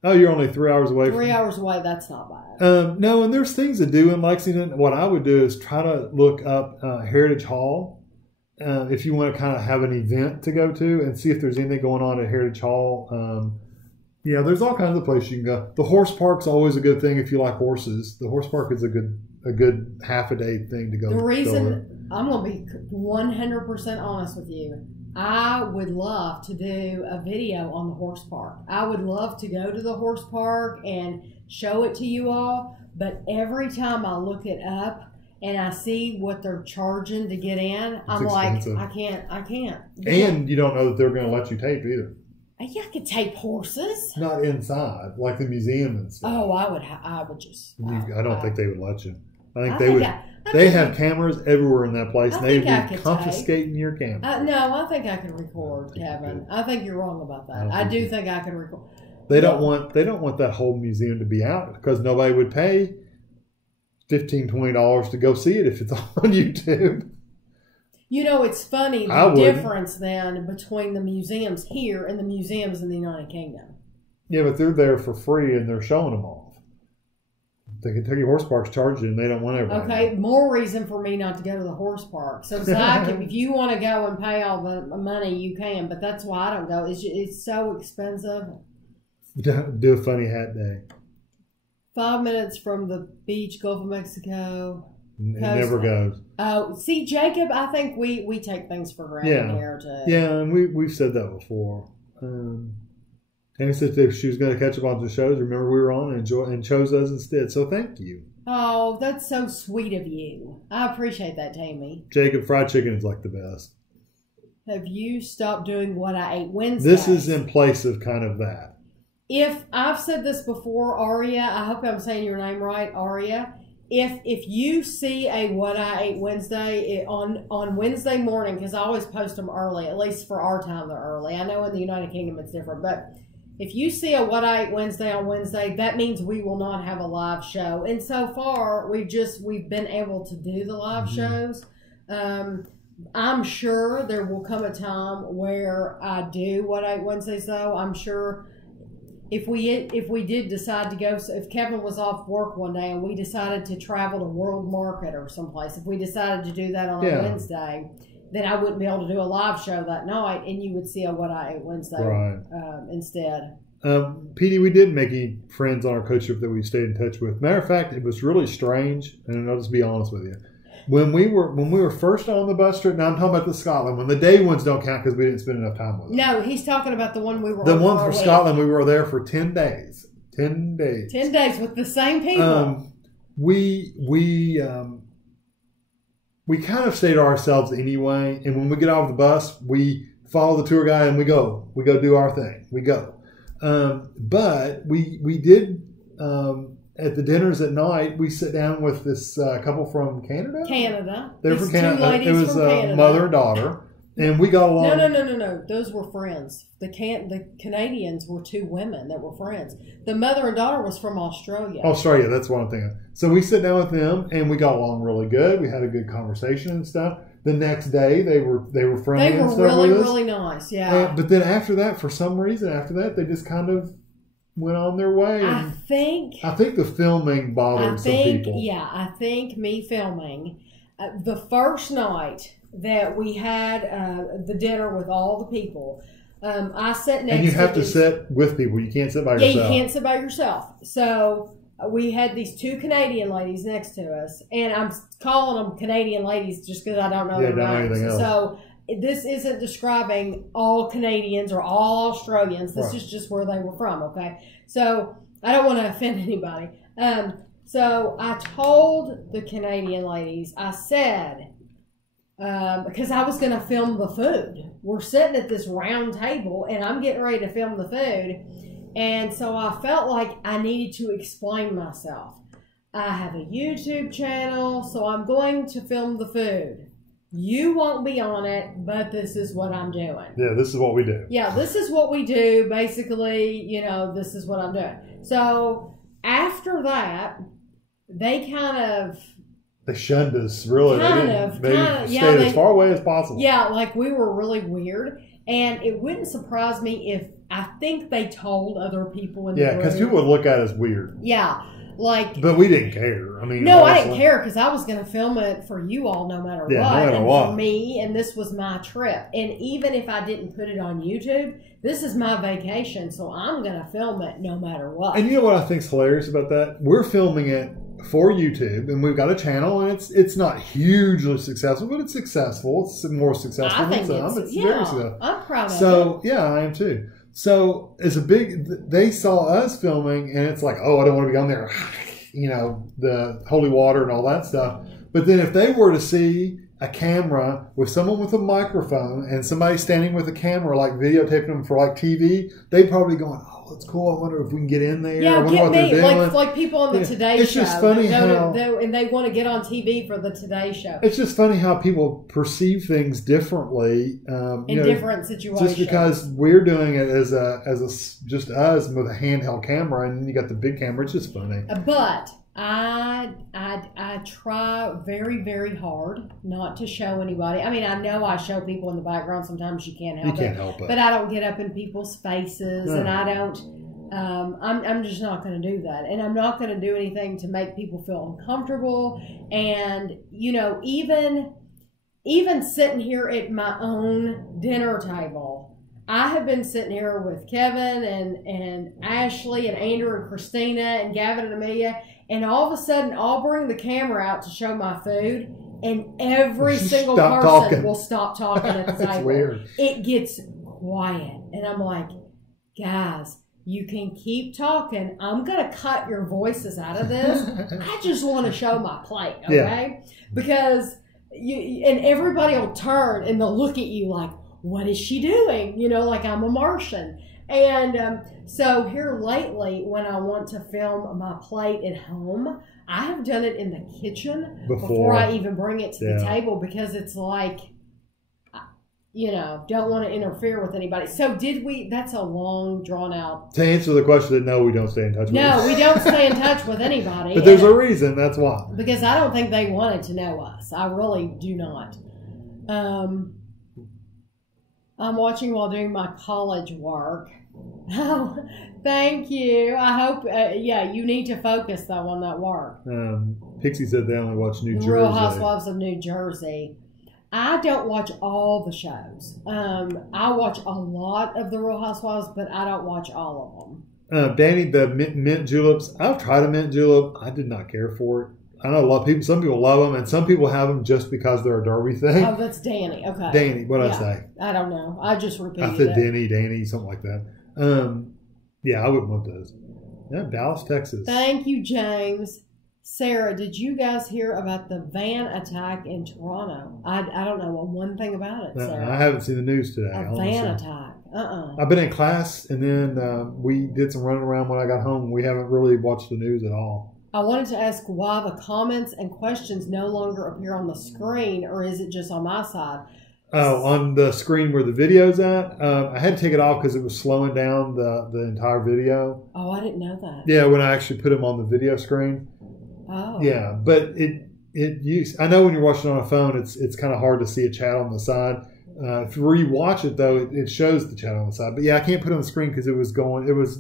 Oh, you're only 3 hours away. 3 hours away. That's not bad. No, and there's things to do in Lexington. What I would do is try to look up Heritage Hall. If you want to kind of have an event to go to and see if there's anything going on at Heritage Hall. There's all kinds of places you can go. The horse park's always a good thing if you like horses. The horse park is a good half a day thing to go. The reason I'm going to be 100% honest with you, I would love to do a video on the horse park. I would love to go to the horse park and show it to you all. But every time I look it up, and I see what they're charging to get in, I'm expensive. Like, I can't. And you don't know that they're going to let you tape either. Yeah, I could tape horses. Not inside, like the museum and stuff. Oh, I would just. I don't think they would let you. I think they would. They have cameras everywhere in that place, and they'd be confiscating your camera. No, I think I could record, Kevin. I think you're wrong about that. I do think I could record. They don't want that whole museum to be out because nobody would pay $15, $20 to go see it if it's on YouTube. It's funny the difference then between the museums here and the museums in the United Kingdom. Yeah, but they're there for free and they're showing them off. The Kentucky Horse Park's charging and they don't want everybody. Okay, more reason for me not to go to the horse park. So, Zach, if you want to go and pay all the money, you can, but that's why I don't go. It's so expensive. Do a funny hat day. 5 minutes from the beach, Gulf of Mexico. It never goes. Oh, see, Jacob, I think we take things for granted here too. Yeah, and we've said that before. Tami said if she was going to catch up on the shows, remember we were on and chose us instead. So thank you. Oh, that's so sweet of you. I appreciate that, Tami. Jacob, fried chicken is like the best. Have you stopped doing what I ate Wednesday? This is in place of kind of that. If I've said this before, Aria, I hope I'm saying your name right, Aria. If you see a What I Ate Wednesday on Wednesday morning, because I always post them early, at least for our time they're early. I know in the United Kingdom it's different, but if you see a What I Ate Wednesday on Wednesday, that means we will not have a live show. And so far, we've been able to do the live shows. I'm sure there will come a time where I do What I Ate Wednesdays, though. I'm sure. If we did decide to go, so if Kevin was off work one day and we decided to travel to World Market or someplace, if we decided to do that on a Wednesday, then I wouldn't be able to do a live show that night, and you would see a What I Ate Wednesday instead. Petey, we didn't make any friends on our coach trip that we stayed in touch with. Matter of fact, it was really strange, and I'll just be honest with you. When we were first on the bus trip, now I'm talking about the Scotland one. The day ones don't count because we didn't spend enough time with them. No, he's talking about the one we were. The on one for for Scotland, we were there for 10 days. 10 days. 10 days with the same people. We kind of stay to ourselves anyway, and when we get off the bus, we follow the tour guide and we go do our thing. We go, but we did at the dinners at night. We sit down with this couple from Canada. They're from Canada. It was a mother and daughter, and we got along. No. Those were friends. The Canadians were two women that were friends. The mother and daughter was from Australia. Australia, that's what I'm thinking. So we sit down with them, and we got along really good. We had a good conversation and stuff. The next day, they were friendly. They were really nice, yeah. But then after that, for some reason, they just kind of went on their way. I think the filming bothered some people. Yeah, I think me filming the first night that we had the dinner with all the people. I sat next. And you have to sit with people. You can't sit by yourself. Yeah, you can't sit by yourself. So we had these two Canadian ladies next to us, and I'm calling them Canadian ladies just because I don't know their names. So this isn't describing all Canadians or all Australians. This is just where they were from, okay? So I don't want to offend anybody. So I told the Canadian ladies, I said, because I was going to film the food. We're sitting at this round table, and I'm getting ready to film the food. And so I felt like I needed to explain myself. I have a YouTube channel, so I'm going to film the food. You won't be on it, but this is what I'm doing. Yeah, this is what we do. Yeah, this is what we do. Basically, this is what I'm doing. So after that, they shunned us, really. They stayed as far away as possible. Yeah, like we were really weird. And it wouldn't surprise me if I think they told other people in the room. Yeah, because people would look at us weird. Yeah, But we didn't care. I mean, no, honestly, I didn't care because I was going to film it for you all no matter what. No matter what. For me, and this was my trip. And even if I didn't put it on YouTube, this is my vacation, so I'm going to film it no matter what. And you know what I think's hilarious about that? We're filming it for YouTube, and we've got a channel, and it's not hugely successful, but it's successful. It's more successful than some. It's very successful. I'm proud of it. So, yeah, I am too. So, they saw us filming, and it's like, oh, I don't want to be on there, the holy water and all that stuff. But then if they were to see a camera with someone with a microphone and somebody standing with a camera, like videotaping them for like TV, they'd probably go, oh, that's cool. I wonder if we can get in there. Yeah, I wonder what they're doing. Like people on the Today Show. It's just funny how... and they want to get on TV for the Today Show. It's just funny how people perceive things differently. In different situations. Just because we're doing it as just us with a handheld camera, and then you got the big camera. It's just funny. But I try very, very hard not to show anybody. I mean, I know I show people in the background. Sometimes you can't help it. But I don't get up in people's faces, and I don't. I'm just not going to do that, and I'm not going to do anything to make people feel uncomfortable. And even sitting here at my own dinner table, I have been sitting here with Kevin and Ashley and Andrew and Christina and Gavin and Amelia. And all of a sudden, I'll bring the camera out to show my food, and every single person will stop talking at the table. It's weird. It gets quiet. And I'm like, guys, you can keep talking. I'm going to cut your voices out of this. I just want to show my plate, okay? Yeah. Because and everybody will turn and they'll look at you like, what is she doing? Like I'm a Martian. And so here lately, when I want to film my plate at home, I have done it in the kitchen before I even bring it to the table, because it's like, don't want to interfere with anybody. So that's a long, drawn out. To answer the question, no, we don't stay in touch with No, we don't stay in touch with anybody. But there's a reason, that's why. Because I don't think they wanted to know us. I really do not. I'm watching while doing my college work. Oh, thank you. I hope, you need to focus, though, on that work. Pixie said they only watch New Jersey. Real Housewives of New Jersey. I don't watch all the shows. I watch a lot of the Real Housewives, but I don't watch all of them. Danny, the mint juleps. I've tried a mint julep. I did not care for it. I know a lot of people. Some people love them, and some people have them just because they're a Derby thing. Oh, that's Danny. Okay. Danny. What did I say? I don't know. I just repeated I said Danny, something like that. Yeah, I wouldn't want those. Yeah, Dallas, Texas. Thank you, James. Sarah, did you guys hear about the van attack in Toronto? I don't know one thing about it, Sarah. I haven't seen the news today. A van attack. I've been in class, and then we did some running around when I got home. We haven't really watched the news at all. I wanted to ask why the comments and questions no longer appear on the screen, or is it just on my side? Oh, on the screen where the video's at? I had to take it off because it was slowing down the entire video. Oh, I didn't know that. Yeah, when I actually put them on the video screen. Oh. Yeah, but I know when you're watching on a phone, it's kind of hard to see a chat on the side. If you rewatch it though, it shows the chat on the side. But yeah, I can't put it on the screen because it was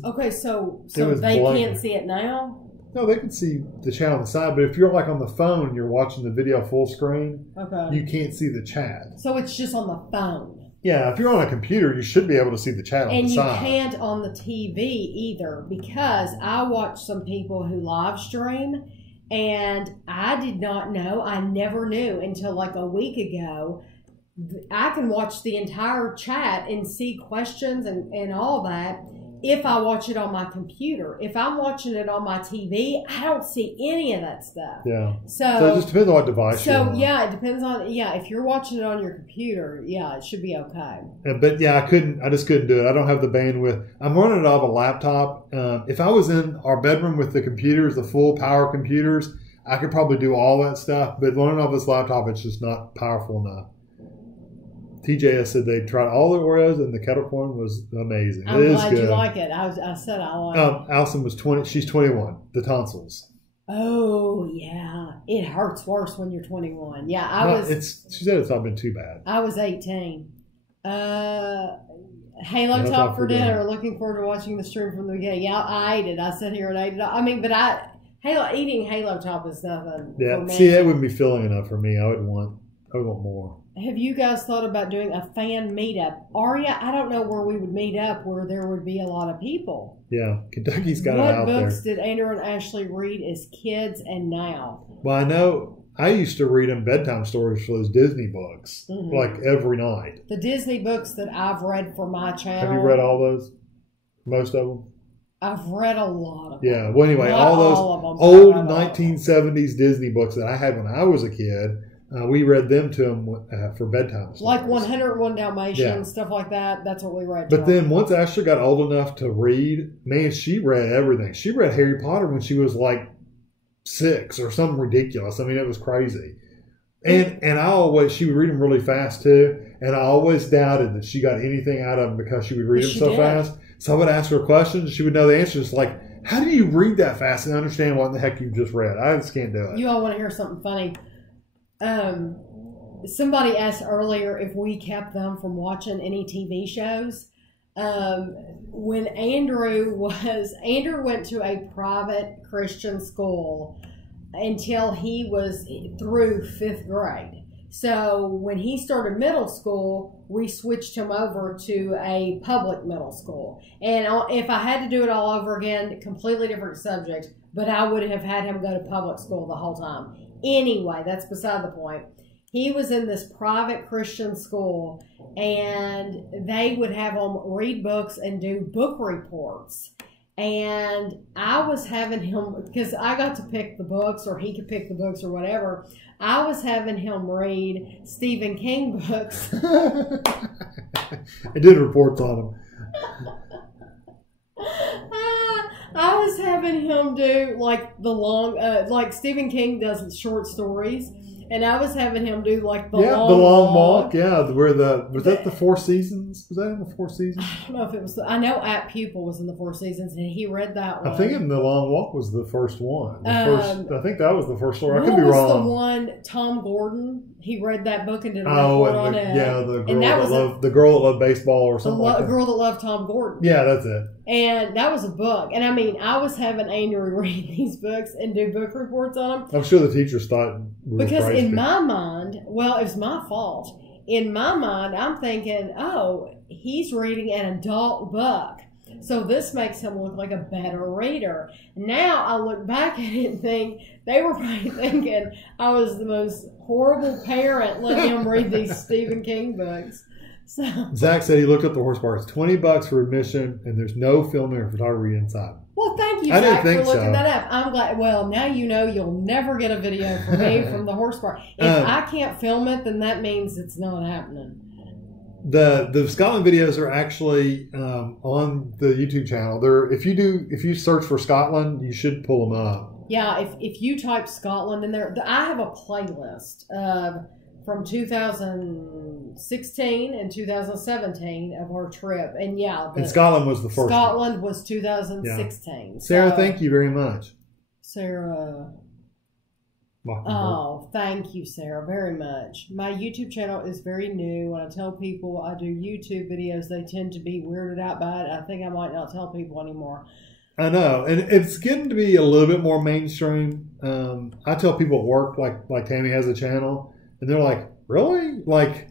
okay. So was they blank. Can't see it now. No, they can see the chat on the side. But if you're like on the phone, you're watching the video full screen. Okay. You can't see the chat. So it's just on the phone. Yeah, if you're on a computer, you should be able to see the chat on the side. And you can't on the TV either, because I watch some people who live stream. And I did not know, I never knew until like a week ago, I can watch the entire chat and see questions and all that if I watch it on my computer. If I'm watching it on my TV, I don't see any of that stuff. Yeah. So it just depends on what device you're on. Yeah, it depends on, if you're watching it on your computer, it should be okay. But yeah, I just couldn't do it. I don't have the bandwidth. I'm running it off a laptop. If I was in our bedroom with the computers, the full power computers, I could probably do all that stuff. But running off this laptop, it's just not powerful enough. TJ said they tried all the Oreos and the kettle corn was amazing. I'm glad you like it. I said I like it. Allison was 20. She's 21. The tonsils. Oh yeah, it hurts worse when you're 21. Yeah, She said it's not been too bad. I was 18. Halo Top for dinner. Looking forward to watching the stream from the beginning. Yeah, I ate it. I sat here and ate it. I mean, but eating Halo Top is nothing. Yeah, see, that wouldn't be filling enough for me. I would want more. Have you guys thought about doing a fan meetup? Aria, I don't know where we would meet up where there would be a lot of people. Yeah, Kentucky's got it out there. What books did Andrew and Ashley read as kids and now? Well, I know I used to read them bedtime stories for those Disney books, like every night. The Disney books that I've read for my channel. Have you read all those? Most of them? I've read a lot of them. Yeah, well, anyway, all those old 1970s Disney books that I had when I was a kid, we read them to them for bedtime stories. Like 101 Dalmatians, stuff like that. That's what we read. But then once Ashley got old enough to read, man, she read everything. She read Harry Potter when she was like 6 or something ridiculous. I mean, it was crazy. And she would read them really fast too. And I always doubted that she got anything out of them because she would read them so fast. So I would ask her questions and she would know the answers. Like, how do you read that fast and understand what in the heck you just read? I just can't do it. You all want to hear something funny? Somebody asked earlier if we kept them from watching any TV shows. When Andrew went to a private Christian school until he was through 5th grade. So when he started middle school, we switched him over to a public middle school. And if I had to do it all over again, completely different subject, but I would have had him go to public school the whole time. Anyway, that's beside the point. He was in this private Christian school, and they would have him read books and do book reports. And I was having him, because I got to pick the books, or he could pick the books or whatever, I was having him read Stephen King books. I did reports on them. I was having him do like the long, like Stephen King does short stories, and I was having him do like the long walk. Yeah, was that the 4 Seasons? Was that in the 4 Seasons? I don't know if it was. I know At Pupil was in the 4 Seasons, and he read that one. I think the Long Walk was the first one. I think that was the first story. I could be wrong. What was the one? Tom Gordon. He read that book and did a report on it. Yeah, the girl that loved baseball or something. The girl that loved Tom Gordon. Yeah, that's it. And that was a book. And I mean, I was having Andrew read these books and do book reports on them. I'm sure the teachers thought we were because crazy. In my mind, well, it was my fault. In my mind, I'm thinking, oh, he's reading an adult book. So this makes him look like a better reader. Now I look back at it and think they were probably thinking I was the most horrible parent letting him read these Stephen King books. So Zach said he looked up the horse bar. It's $20 for admission, and there's no filming or photography inside. Well, thank you, I Zach, didn't think for looking so. that up. I'm glad. Well, now you know you'll never get a video from me from the horse bar. If I can't film it, then that means it's not happening. The Scotland videos are actually on the YouTube channel. If you search for Scotland, you should pull them up. Yeah, if you type Scotland in there, I have a playlist from 2016 and 2017 of our trip, and and Scotland was the first. Scotland was 2016. Yeah. Sarah, thank you very much. Sarah. Oh, thank you, Sarah, very much. My YouTube channel is very new. When I tell people I do YouTube videos, they tend to be weirded out by it. I think I might not tell people anymore. I know, and it's getting to be a little bit more mainstream. I tell people at work, like Tami has a channel, and they're like, "Really? Like,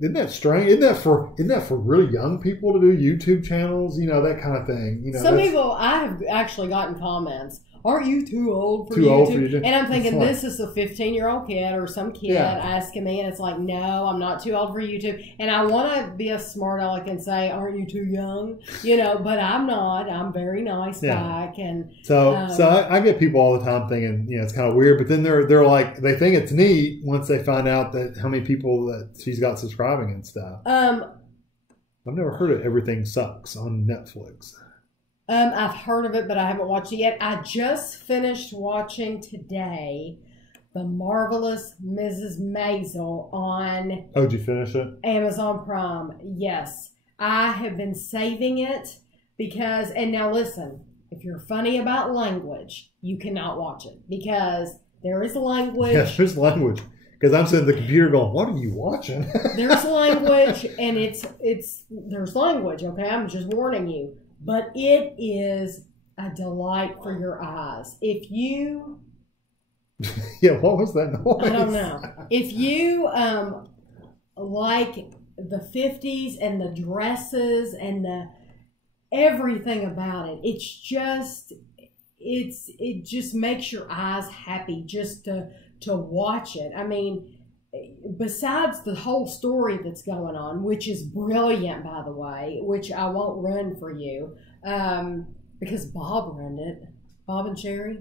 isn't that strange? Isn't that for really young people to do YouTube channels? You know, that kind of thing. You know, some people, I have actually gotten comments. Aren't you too old for YouTube? And I'm thinking, this is a 15-year-old kid or some kid asking me, and it's like, no, I'm not too old for YouTube. And I want to be a smart aleck and say, aren't you too young? You know, but I'm not. I'm very nice back. And so I get people all the time thinking, you know, it's kind of weird, but then they're like, they think it's neat once they find out that how many people that she's got subscribing and stuff. I've never heard of Everything Sucks on Netflix. I've heard of it, but I haven't watched it yet. I just finished watching today The Marvelous Mrs. Maisel on... Oh, did you finish it? Amazon Prime. Yes. I have been saving it because... And now listen, if you're funny about language, you cannot watch it because there is language. Yeah, there's language. Because I'm sitting at the computer going, what are you watching? There's language, and there's language, okay? I'm just warning you. But it is a delight for your eyes. If you... Yeah, what was that noise? I don't know. If you like the 50s and the dresses and the everything about it, it just makes your eyes happy just to watch it. I mean, besides the whole story that's going on, which is brilliant, by the way, which I won't run for you, because Bob ran it, Bob and Sherry,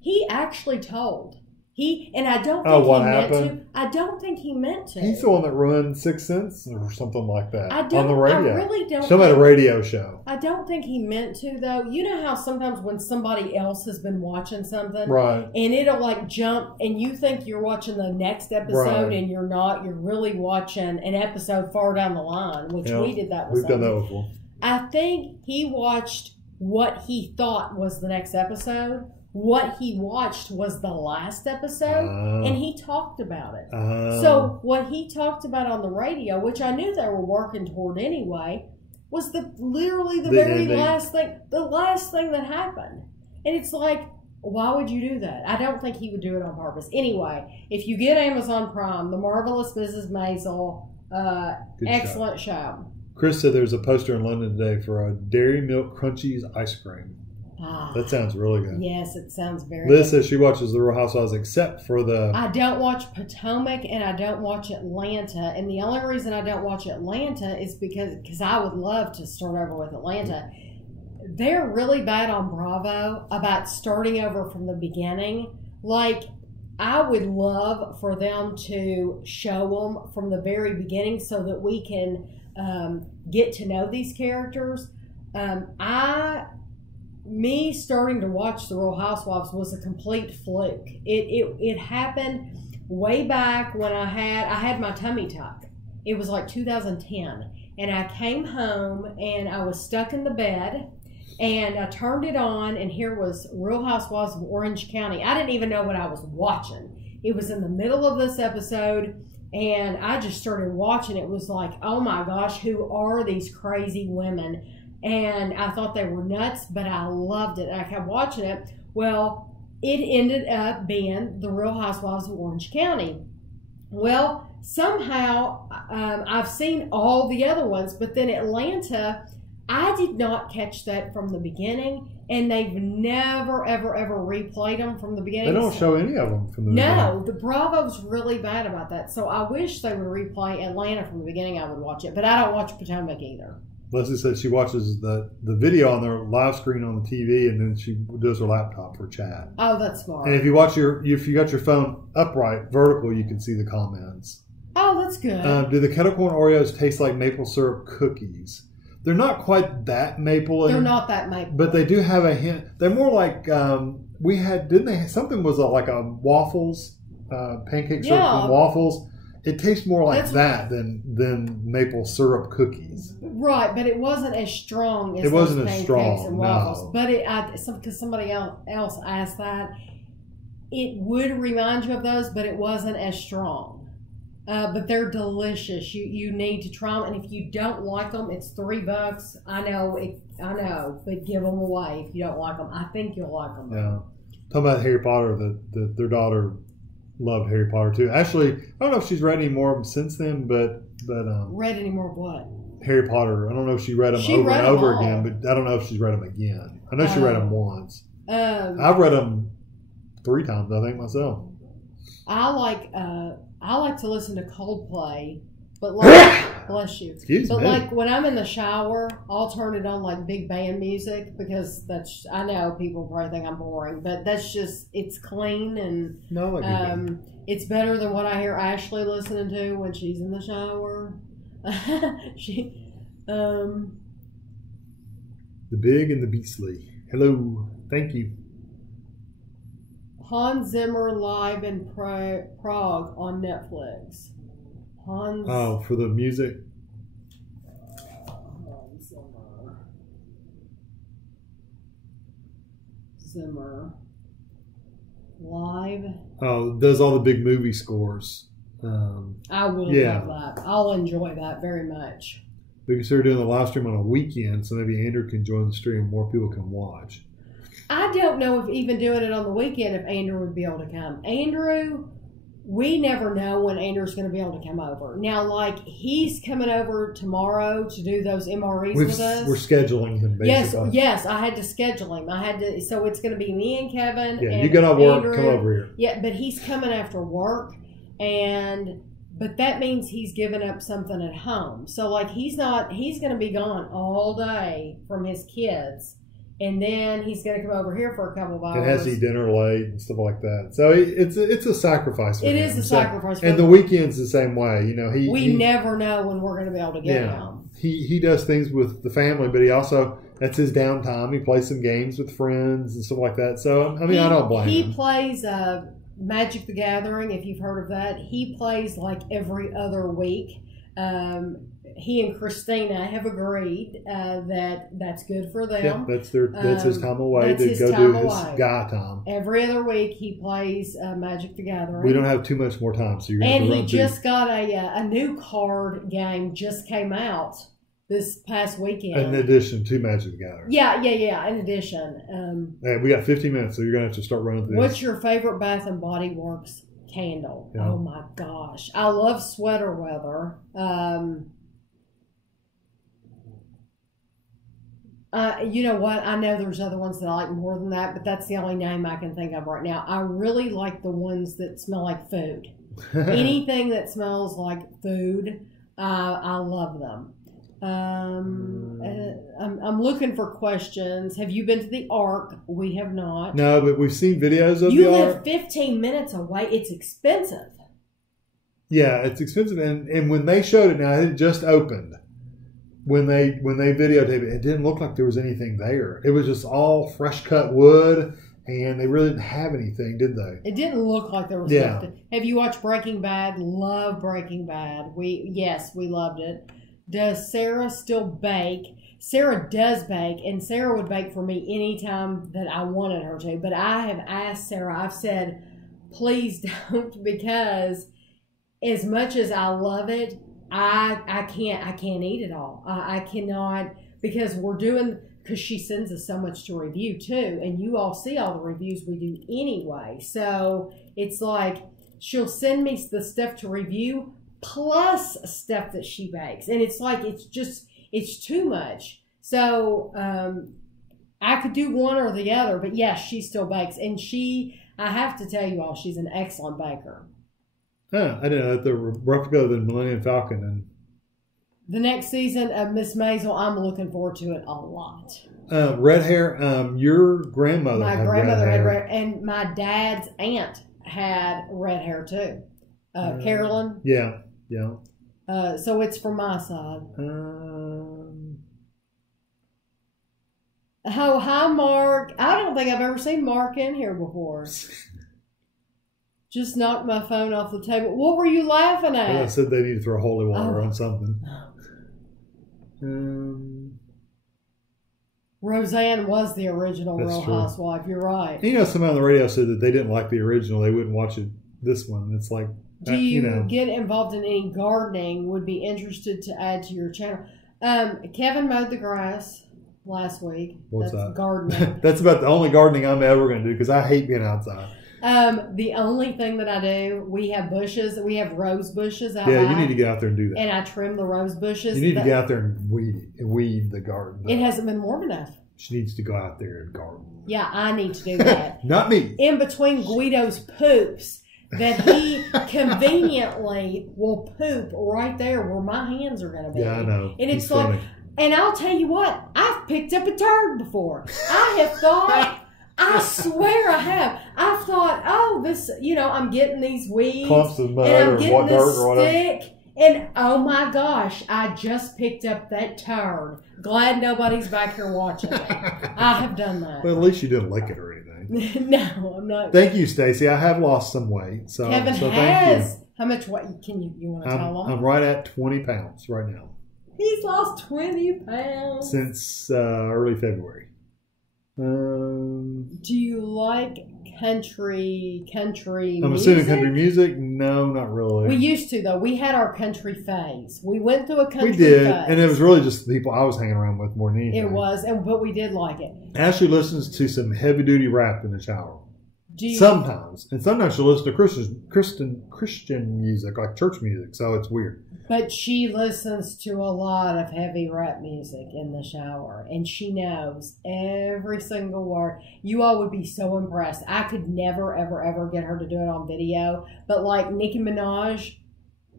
he actually told. And I don't think he meant to. I don't think he meant to. He's the one that ruined Sixth Sense or something like that on the radio. I really don't. Some at a radio show. I don't think he meant to, though. You know how sometimes when somebody else has been watching something, right, and it'll like jump, and you think you're watching the next episode, and you're not. You're really watching an episode far down the line, which we did that with. We've done that before. I think he watched what he thought was the next episode. What he watched was the last episode, and he talked about it. So what he talked about on the radio, which I knew they were working toward anyway, was literally the very last thing that happened. And it's like, why would you do that? I don't think he would do it on purpose. Anyway, if you get Amazon Prime, The Marvelous Mrs. Maisel, excellent show. Chris said there's a poster in London today for a Dairy Milk Crunchies ice cream. That sounds really good. Yes, it sounds very Liz says she watches The Real Housewives except for I don't watch Potomac and I don't watch Atlanta. And the only reason I don't watch Atlanta is because I would love to start over with Atlanta. They're really bad on Bravo about starting over from the beginning. Like, I would love for them to show them from the very beginning so that we can get to know these characters. Me starting to watch The Real Housewives was a complete fluke. It happened way back when I had my tummy tuck. It was like 2010. And I came home and I was stuck in the bed and I turned it on and here was Real Housewives of Orange County. I didn't even know what I was watching. It was in the middle of this episode and I just started watching. It was like, oh my gosh, who are these crazy women? And I thought they were nuts, but I loved it. I kept watching it. Well, it ended up being The Real Housewives of Orange County. Well, somehow I've seen all the other ones, but then Atlanta, I did not catch that from the beginning, and they've never, ever, ever replayed them from the beginning. They don't show any of them from the beginning. No, the Bravo's really bad about that. So I wish they would replay Atlanta from the beginning. I would watch it, but I don't watch Potomac either. Leslie said she watches the video on their live screen on the TV, and then she does her laptop for chat. Oh, that's smart. And if you got your phone upright, vertical, you can see the comments. Oh, that's good. Do the kettle corn Oreos taste like maple syrup cookies? They're not quite that maple. They're not that maple. But they do have a hint. They're more like, we had, didn't they? Something was like a waffles, pancake syrup and waffles. It tastes more like that than maple syrup cookies. Right, but it wasn't as strong as it wasn't those as pancakes strong, and waffles. no. But because somebody else asked that, it would remind you of those, but it wasn't as strong. But they're delicious. You need to try them, and if you don't like them, it's $3. I know, but give them away if you don't like them. I think you'll like them. Yeah, talking about Harry Potter, their daughter loved Harry Potter too. Actually, I don't know if she's read any more of them since then, but read any more of what? Harry Potter. I don't know if she read them over and over again, but I don't know if she's read them again. I know she read them once. I've read them 3 times, I think, myself. I like to listen to Coldplay, but like bless you. Excuse me. Like when I'm in the shower, I'll turn it on like big band music because I know people probably think I'm boring, but that's just it's clean and it's better than what I hear Ashley listening to when she's in the shower. The Big and the Beastly. Hello, thank you. Hans Zimmer live in Prague on Netflix. Oh, for the music? Hans Zimmer. Live. Oh, does all the big movie scores. I will love that. I'll enjoy that very much. We consider doing the live stream on a weekend, so maybe Andrew can join the stream. More people can watch. I don't know if even doing it on the weekend if Andrew would be able to come. Andrew, we never know when Andrew's going to be able to come over. Now, like, he's coming over tomorrow to do those MREs with us. We're scheduling him, basically. Yes, I had to schedule him. So it's going to be me and Kevin. Yeah, and you get off work, Andrew. come over here. Yeah, but he's coming after work, but that means he's giving up something at home. So, like, he's going to be gone all day from his kids. And then he's going to come over here for a couple of hours. And has to eat dinner late and stuff like that. So it's a sacrifice for him. It is a sacrifice for him. And the weekend's the same way. You know, we never know when we're going to be able to get him. He does things with the family, but he also, that's his downtime. He plays some games with friends and stuff like that. So, I mean, I don't blame him. He plays Magic the Gathering, if you've heard of that. He plays like every other week. He and Christina have agreed that that's good for them. Yeah, that's his time away to go do his guy time. Every other week he plays Magic the Gathering. We don't have too much more time, so you're going to And run he just got a new card game just came out this past weekend. In addition to Magic the Gathering. Yeah. In addition. We got 15 minutes, so you're going to have to start running through this. What's your favorite Bath and Body Works candle? Yeah. Oh my gosh. I love Sweater Weather. You know what? I know there's other ones that I like more than that, but that's the only name I can think of right now. I really like the ones that smell like food. Anything that smells like food, I love them. I'm looking for questions. Have you been to the Ark? We have not. No, but we've seen videos of the Ark. You live 15 minutes away. It's expensive. Yeah, it's expensive. And when they showed it now, it had just opened. When they videotaped it, it didn't look like there was anything there. It was just all fresh cut wood, and they really didn't have anything, did they? It didn't look like there was nothing. Have you watched Breaking Bad? Love Breaking Bad. We loved it. Does Sarah still bake? Sarah does bake, and Sarah would bake for me anytime that I wanted her to. But I have asked Sarah, I've said, please don't, because as much as I love it, I can't eat it all. I cannot, because she sends us so much to review too, and you all see all the reviews we do anyway. So it's like she'll send me the stuff to review plus stuff that she bakes, and it's like it's too much. So I could do one or the other, but yes, she still bakes. And I have to tell you all, she's an excellent baker. I didn't know that they were replica of the Millennium Falcon. And the next season of Miss Maisel, I'm looking forward to it a lot. Red hair, your grandmother My had grandmother red had hair. red, and my dad's aunt had red hair too. Carolyn. Yeah. So it's from my side. Oh, hi, Mark. I don't think I've ever seen Mark in here before. Just knocked my phone off the table. What were you laughing at? Well, I said they need to throw holy water on something. Roseanne was the original That's Real true. Housewife. You're right. And, somebody on the radio said that they didn't like the original. They wouldn't watch this one. It's like, do you get involved in any gardening? Would be interested to add to your channel. Kevin mowed the grass last week. What's That's that? Gardening. That's about the only gardening I'm ever going to do because I hate being outside. The only thing that I do, we have bushes. We have rose bushes out Yeah, back, you need to get out there and do that. and I trim the rose bushes. You need to get out there and weed the garden. It hasn't been warm enough. She needs to go out there and garden. Yeah, I need to do that. Not me. In between Guido's poops, that he conveniently will poop right there where my hands are going to be. Yeah, I know. And it's He's like, funny. and I'll tell you what, I've picked up a turd before. I have thought, I swear I have. I've thought, oh, this, I'm getting these weeds. Clumps of mud and I'm or getting what this dirt or whatever. stick. And oh my gosh, I just picked up that turd. Glad nobody's back here watching me. I have done that. Well, at least you didn't lick it or anything. No, I'm not. Thank you, Stacy. I have lost some weight. So Kevin thank has. you. How much weight? You want to tell I'm him? right at 20 pounds right now. He's lost 20 pounds. Since early February. Do you like country I'm music? assuming country music? No, not really. We used to, though. We had our country phase. We went through a country We did, phase. and it was really just the people I was hanging around with more than anything. It was, but we did like it. Ashley listens to some heavy-duty rap in the shower. Do you, Sometimes. And sometimes she'll listen to Christian music, like church music, so it's weird. But she listens to a lot of heavy rap music in the shower, and she knows every single word. You all would be so impressed. I could never, ever, ever get her to do it on video, but like Nicki Minaj,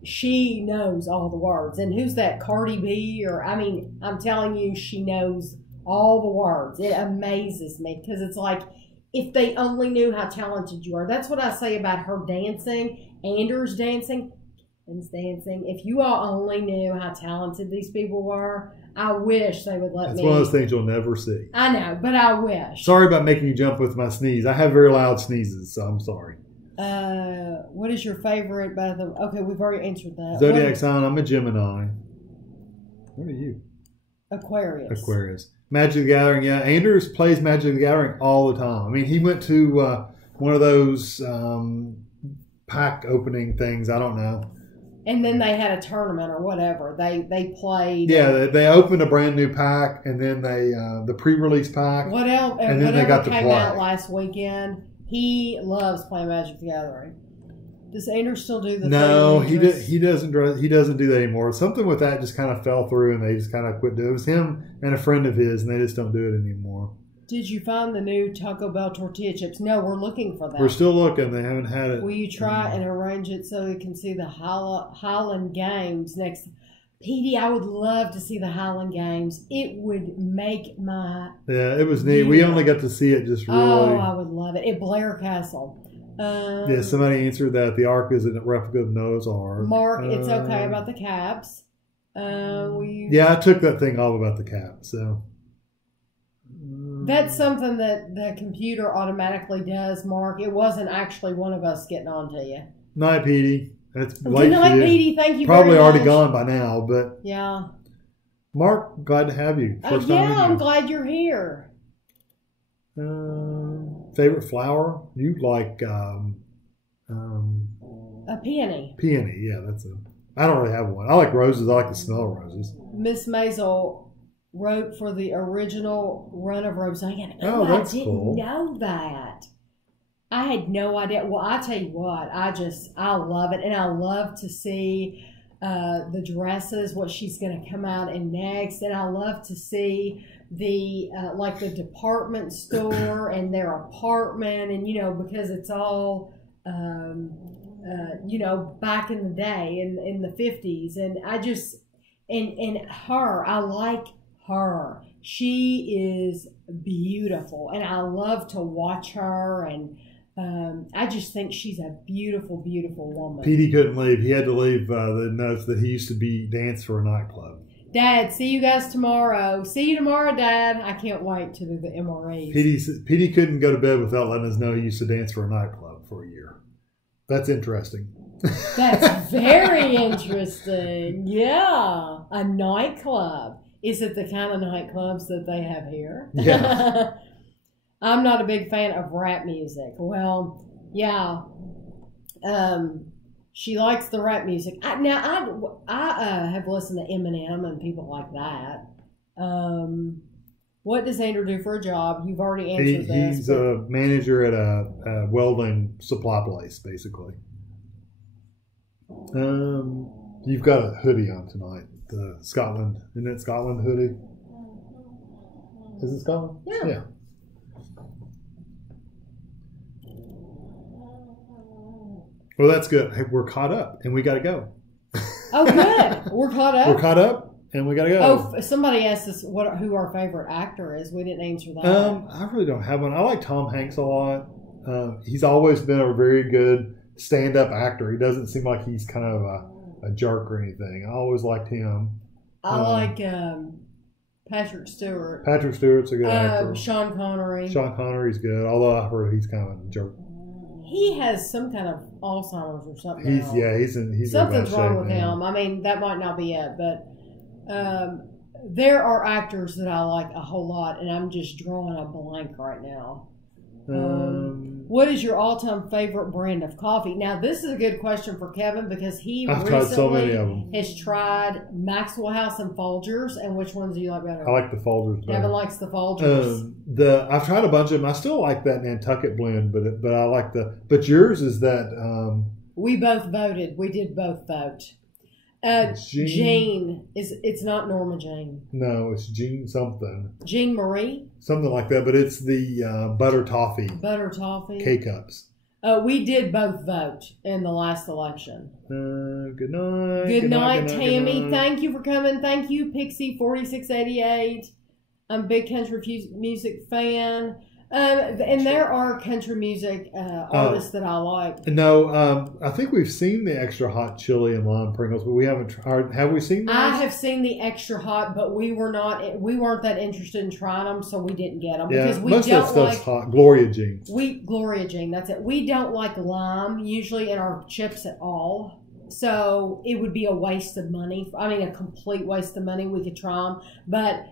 she knows all the words. And who's that, Cardi B? I'm telling you, she knows all the words. It amazes me because it's like, if they only knew how talented you are. That's what I say about her dancing, Anders dancing. Dancing. If you all only knew how talented these people were, I wish they would let me. It's one of those things you'll never see. I know, but I wish. Sorry about making you jump with my sneeze. I have very loud sneezes, so I'm sorry. What is your favorite? Okay, we've already answered that. Zodiac sign, I'm a Gemini. What are you? Aquarius. Magic the Gathering, yeah. Anders plays Magic the Gathering all the time. I mean, he went to one of those pack opening things. I don't know. And then they had a tournament or whatever. They played. Yeah, they opened a brand new pack, and then they the pre-release pack. What else? And then they got to came play. out last weekend. He loves playing Magic the Gathering. Does Anders still do the? No, thing he doesn't do that anymore. Something with that just kind of fell through, and they just kind of quit doing it. It was him and a friend of his, and they just don't do it anymore. Did you find the new Taco Bell tortilla chips? No, we're looking for that. We're still looking. They haven't had it. Will you try and arrange it so we can see the Highland Games next? Petey, I would love to see the Highland Games. It would make my... Yeah, it was neat. We only got to see it just really... Oh, I would love it. At Blair Castle. Yeah, somebody answered that. The Ark is a replica of Noah's Ark. Mark, it's okay about the caps. Yeah, I took that thing off about the cap, so... That's something that the computer automatically does, Mark. It wasn't actually one of us getting on to you. Night, Petey. It's late Good night, for you. Petey. Thank you Probably very already much. gone by now, but... Yeah. Mark, glad to have you. First time yeah, in I'm glad you're here. Favorite flower? You like A peony. peony. Yeah, that's a... I don't really have one. I like roses. I like the smell of roses. Miss Maisel wrote for the original run of Roseanne. Oh, that's I didn't cool. know that. I had no idea. Well, I tell you what, I love it. And I love to see the dresses, what she's going to come out in next. And I love to see the like the department store and their apartment, and because it's all back in the day in the 50s. And I just and her, I like her. She is beautiful, and I love to watch her, and I just think she's a beautiful, beautiful woman. Petey couldn't leave. He had to leave the notes that he used to dance for a nightclub. Dad, see you guys tomorrow. See you tomorrow, Dad. I can't wait to do the MREs. Petey couldn't go to bed without letting us know he used to dance for a nightclub for a year. That's interesting. That's very interesting. Yeah. A nightclub. Is it the kind of nightclubs that they have here? Yeah. I'm not a big fan of rap music. Well, yeah. She likes the rap music. I have listened to Eminem and people like that. What does Andrew do for a job? You've already answered this. He's a manager at a welding supply place, basically. You've got a hoodie on tonight. The Scotland, isn't it Scotland hoodie? Is it Scotland? Yeah. Well, that's good. Hey, we're caught up, and we got to go. Oh, good. We're caught up? We're caught up, and we got to go. Oh, somebody asked us who our favorite actor is. We didn't answer that. I really don't have one. I like Tom Hanks a lot. He's always been a very good stand-up actor. He doesn't seem like he's kind of a jerk or anything. I always liked him. I like Patrick Stewart. Patrick Stewart's a good actor. Sean Connery. Sean Connery's good, although I heard he's kind of a jerk. He has some kind of Alzheimer's or something. He's something's wrong with him. I mean, that might not be it, but there are actors that I like a whole lot, and I'm just drawing a blank right now. What is your all-time favorite brand of coffee? Now, this is a good question for Kevin because I've tried so many of them. Has tried Maxwell House and Folgers. And which ones do you like better? I like the Folgers better. Kevin likes the Folgers. I've tried a bunch of them. I still like that Nantucket blend, but I like But yours is that. We both voted. We did both vote. Jean it's not Norma Jean. No, it's Jean something. Jean Marie. Something like that, but it's the butter toffee. Butter toffee. K-Cups. We did both vote in the last election. Good night. Good night, Tami. Thank you for coming. Thank you, Pixie4688. I'm a big country music fan. And there are country music artists that I like. No, I think we've seen the extra hot chili and lime Pringles, but we haven't tried. Have we seen those? I have seen the extra hot, but we weren't that interested in trying them, so we didn't get them because we most don't of that stuff's hot. Gloria Jean. Gloria Jean. That's it. We don't like lime usually in our chips at all. So it would be a waste of money. I mean, a complete waste of money. We could try them, but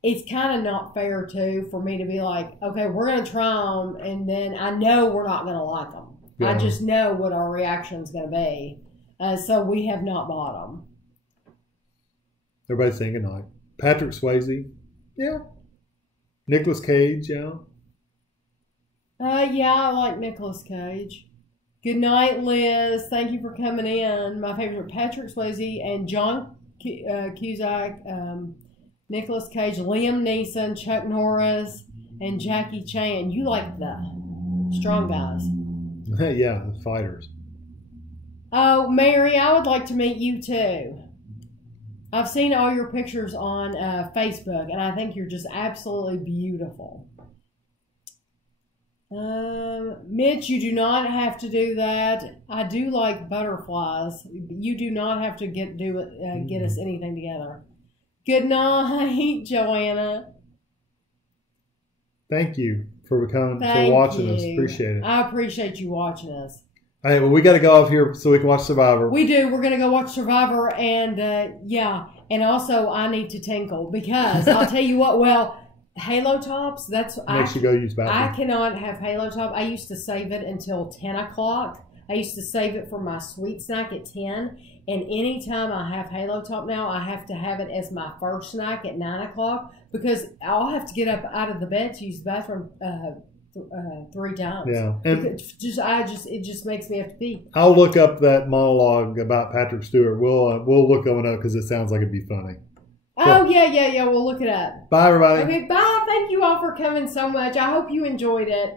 it's kind of not fair, too, for me to be like, okay, we're going to try them, and then I know we're not going to like them. Yeah. I just know what our reaction is going to be. So we have not bought them. Everybody's saying goodnight. Patrick Swayze. Yeah. Nicolas Cage, yeah. Yeah, I like Nicolas Cage. Good night, Liz. Thank you for coming in. My favorite are Patrick Swayze and John Cusack, Nicolas Cage, Liam Neeson, Chuck Norris, and Jackie Chan. You like the strong guys. Yeah, the fighters. Oh, Mary, I would like to meet you too. I've seen all your pictures on Facebook, and I think you're just absolutely beautiful. Mitch, you do not have to do that. I do like butterflies. You do not have to get us anything together. Good night, Joanna. Thank you for watching us. Appreciate it. I appreciate you watching us. All right, well, we got to go off here so we can watch Survivor. We do. We're going to go watch Survivor, and yeah, and also I need to tinkle because I'll tell you what. Well, Halo Tops. Makes you go use bathroom. I cannot have Halo Top. I used to save it until 10 o'clock. I used to save it for my sweet snack at 10. And anytime I have Halo Top now, I have to have it as my first snack at 9 o'clock because I'll have to get up out of the bed to use the bathroom 3 times. Yeah, and it just makes me have to pee. I'll look up that monologue about Patrick Stewart. We'll look that one up because it sounds like it'd be funny. Oh, yeah. We'll look it up. Bye, everybody. Okay, bye. Thank you all for coming so much. I hope you enjoyed it.